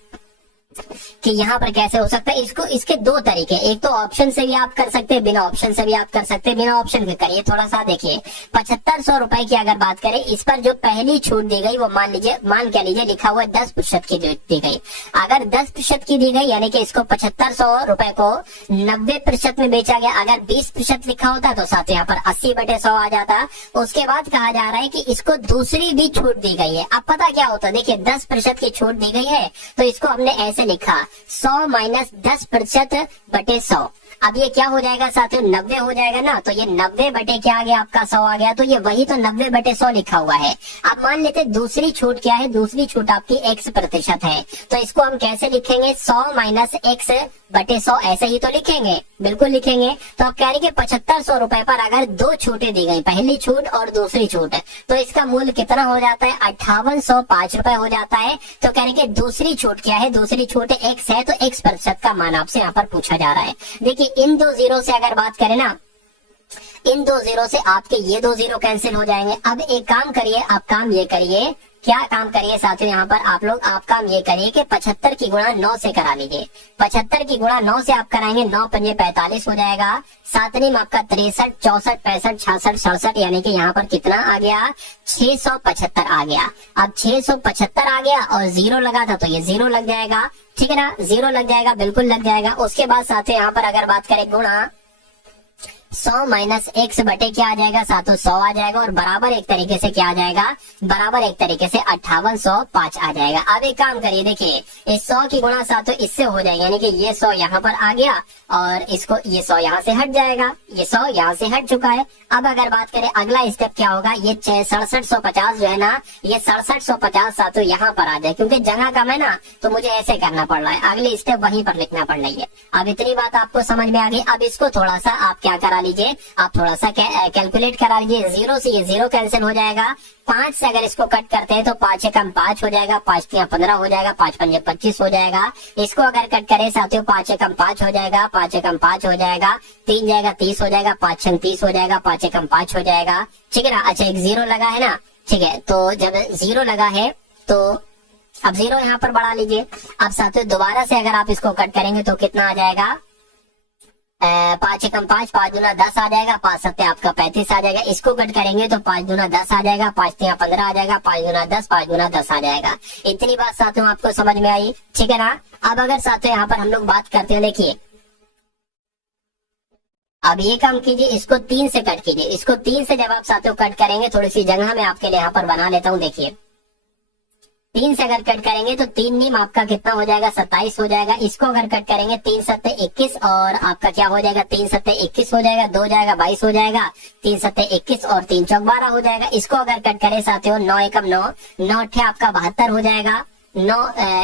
कि यहाँ पर कैसे हो सकता है, इसको इसके 2 तरीके, एक तो ऑप्शन से भी आप कर सकते हैं, बिना ऑप्शन से भी आप कर सकते हैं। बिना ऑप्शन के करिए थोड़ा सा, देखिए 7500 रुपए की अगर बात करें, इस पर जो पहली छूट दी गई वो मान के लीजिए लिखा हुआ 10% की दी गई। अगर 10% की दी गई यानी कि इसको 7500 रुपए को 90% में बेचा गया, अगर 20% लिखा होता तो साथ यहाँ पर 80/100 आ जाता। उसके बाद कहा जा रहा है कि इसको दूसरी भी छूट दी गई है। अब पता क्या होता है, देखिए 10% की छूट दी गई है, तो इसको हमने ऐसे लिखा 100 - 10% बटे 100। अब ये क्या हो जाएगा साथियों, 90 हो जाएगा ना। तो ये 90 बटे क्या आ गया आपका 100 आ गया। तो ये वही तो 90 बटे 100 लिखा हुआ है। अब मान लेते दूसरी छूट क्या है, दूसरी छूट आपकी x% है। तो इसको हम कैसे लिखेंगे, 100 माइनस x बटे 100 ऐसे ही तो लिखेंगे, बिल्कुल लिखेंगे। तो आप कह रहे हैं कि 7500 रुपए पर अगर दो छूटें दी गई, पहली छूट और दूसरी छूट, तो इसका मूल्य कितना हो जाता है, 5805 रुपए हो जाता है। तो कह रहे हैं कि दूसरी छूट क्या है, दूसरी छूट x है, तो x% का मान आपसे यहाँ पर पूछा जा रहा है। देखिए इन दो जीरो से अगर बात करें ना, इन दो जीरो से आपके ये दो जीरो कैंसिल हो जाएंगे। अब एक काम करिए, आप काम ये करिए, क्या काम करिए साथियों, यहाँ पर आप लोग आप काम ये करिए कि 75 की गुणा 9 से करा लीजिए। 75 की गुणा 9 से आप कराएंगे, 9 पंजे 45 हो जाएगा। सातवीं में आपका 63, 64, 65, 66, 67, यानी कि यहाँ पर कितना आ गया, 675 आ गया। अब 675 आ गया और जीरो लगा था तो ये जीरो लग जाएगा, ठीक है ना, जीरो लग जाएगा, बिल्कुल लग जाएगा। उसके बाद साथियों यहाँ पर अगर बात करें गुणा 100 माइनस x बटे क्या आ जाएगा साथियों, 100 आ जाएगा। और बराबर एक तरीके से क्या आ जाएगा, बराबर एक तरीके से 5805 आ जाएगा। अब एक काम करिए, देखिए इस 100 की गुणा साथियों इससे हो जाएगी, यानी कि ये 100 यहाँ पर आ गया और इसको ये 100 यहाँ से हट जाएगा, ये 100 यहाँ से हट चुका है। अब अगर बात करें अगला स्टेप क्या होगा, ये 6750 जो है ना, ये 6750 साथियों यहाँ पर आ जाए, क्योंकि जगह कम है ना तो मुझे ऐसे करना पड़ रहा है, अगले स्टेप वहीं पर लिखना पड़ रही है। अब इतनी बात आपको समझ में आ गई। अब इसको थोड़ा सा आप क्या करा लीजिए, आप थोड़ा सा कैलकुलेट करा लीजिए। जीरो से ये जीरो कैंसिल हो जाएगा, 5 से अगर इसको कट करते हैं तो 5 से कम 5 हो जाएगा, 5 तिया 15 हो जाएगा, 5 पंजे 25 हो जाएगा। इसको अगर कट करें साथियों 5 से कम 5 हो जाएगा, 5 से कम 5 हो जाएगा, 3 जाएगा 30 हो जाएगा, 5 छंग 30 हो जाएगा, 5 से कम 5 हो जाएगा, ठीक है ना। अच्छा एक जीरो लगा है ना, ठीक है, तो जब जीरो लगा है तो अब जीरो यहाँ पर बढ़ा लीजिए। अब साथियों दोबारा से अगर आप इसको कट करेंगे तो कितना आ जाएगा, 5 एकम 5, 5 दूना 10 आ जाएगा, 5 सत्ते आपका 35 आ जाएगा। इसको कट करेंगे तो 5 दूना 10 आ जाएगा, 5 तिया 15 आ जाएगा, 5 दूना 10, 5 दूना 10 आ जाएगा। इतनी बात साथियों आपको समझ में आई, ठीक है ना। अब अगर साथियों यहाँ पर हम लोग बात करते हैं, देखिए अब ये काम कीजिए, इसको 3 से कट कीजिए। इसको 3 से जब आप साथियों कट करेंगे, थोड़ी सी जगह मैं आपके लिए यहाँ पर बना लेता हूँ। देखिए 3 से अगर कट करेंगे तो 3 नीम आपका कितना हो जाएगा, 27 हो जाएगा। इसको अगर कट करेंगे 3 सत्ते 21 और आपका क्या हो जाएगा, 3 सत्ते 21 हो जाएगा, 2 जाएगा 22 हो जाएगा, 3 सत्ते 21 और 3 चौक 12 हो जाएगा। इसको अगर कट करें साथियों 9 एकम 9, 9 अट्ठे आपका 72 हो जाएगा, 9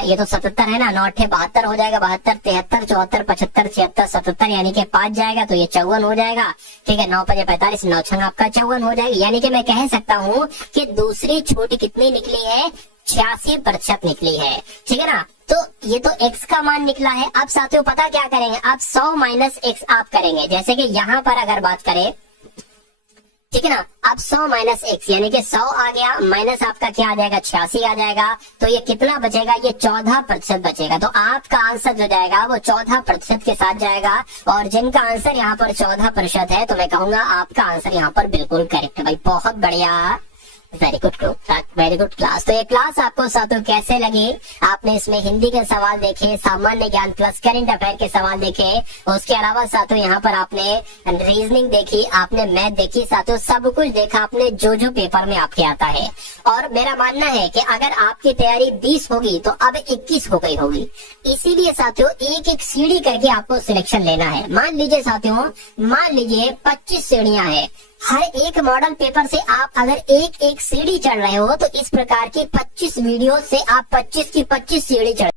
ये तो 77 है ना, 9 अट्ठे 72 हो जाएगा, 72 73 74 75 76 77 यानी कि 5 जाएगा तो ये 54 हो जाएगा, ठीक है। 9 पंजे 45, 9 छंग आपका 54 हो जाएगा। यानी कि मैं कह सकता हूँ कि दूसरी छूट कितनी निकली है, 86% निकली है, ठीक है ना। तो ये तो x का मान निकला है। अब साथियों पता क्या करेंगे, आप 100 माइनस x आप करेंगे, जैसे कि यहाँ पर अगर बात करें, ठीक है ना। अब 100 माइनस x यानी कि 100 आ गया, माइनस आपका क्या आ जाएगा, 86 आ जाएगा। तो ये कितना बचेगा, ये 14% बचेगा। तो आपका आंसर जो जाएगा वो 14% के साथ जाएगा। और जिनका आंसर यहाँ पर 14% है तो मैं कहूंगा आपका आंसर यहाँ पर बिल्कुल करेक्ट है भाई, बहुत बढ़िया, very good very good class. तो ये क्लास आपको साथियों कैसे लगी, आपने इसमें हिंदी के सवाल देखे, सामान्य ज्ञान प्लस करंट अफेयर के सवाल देखे, उसके अलावा साथियों यहाँ पर आपने रीजनिंग देखी, आपने मैथ देखी, साथियों सब कुछ देखा आपने जो जो पेपर में आपके आता है। और मेरा मानना है कि अगर आपकी तैयारी 20 होगी तो अब 21 हो गई होगी। इसीलिए साथियों एक एक सीढ़ी करके आपको सिलेक्शन लेना है। मान लीजिए साथियों, मान लीजिए 25 सीढ़ियां हैं, हर एक मॉडल पेपर से आप अगर एक एक सीढ़ी चढ़ रहे हो तो इस प्रकार की 25 वीडियो से आप 25 की 25 सीढ़ी चढ़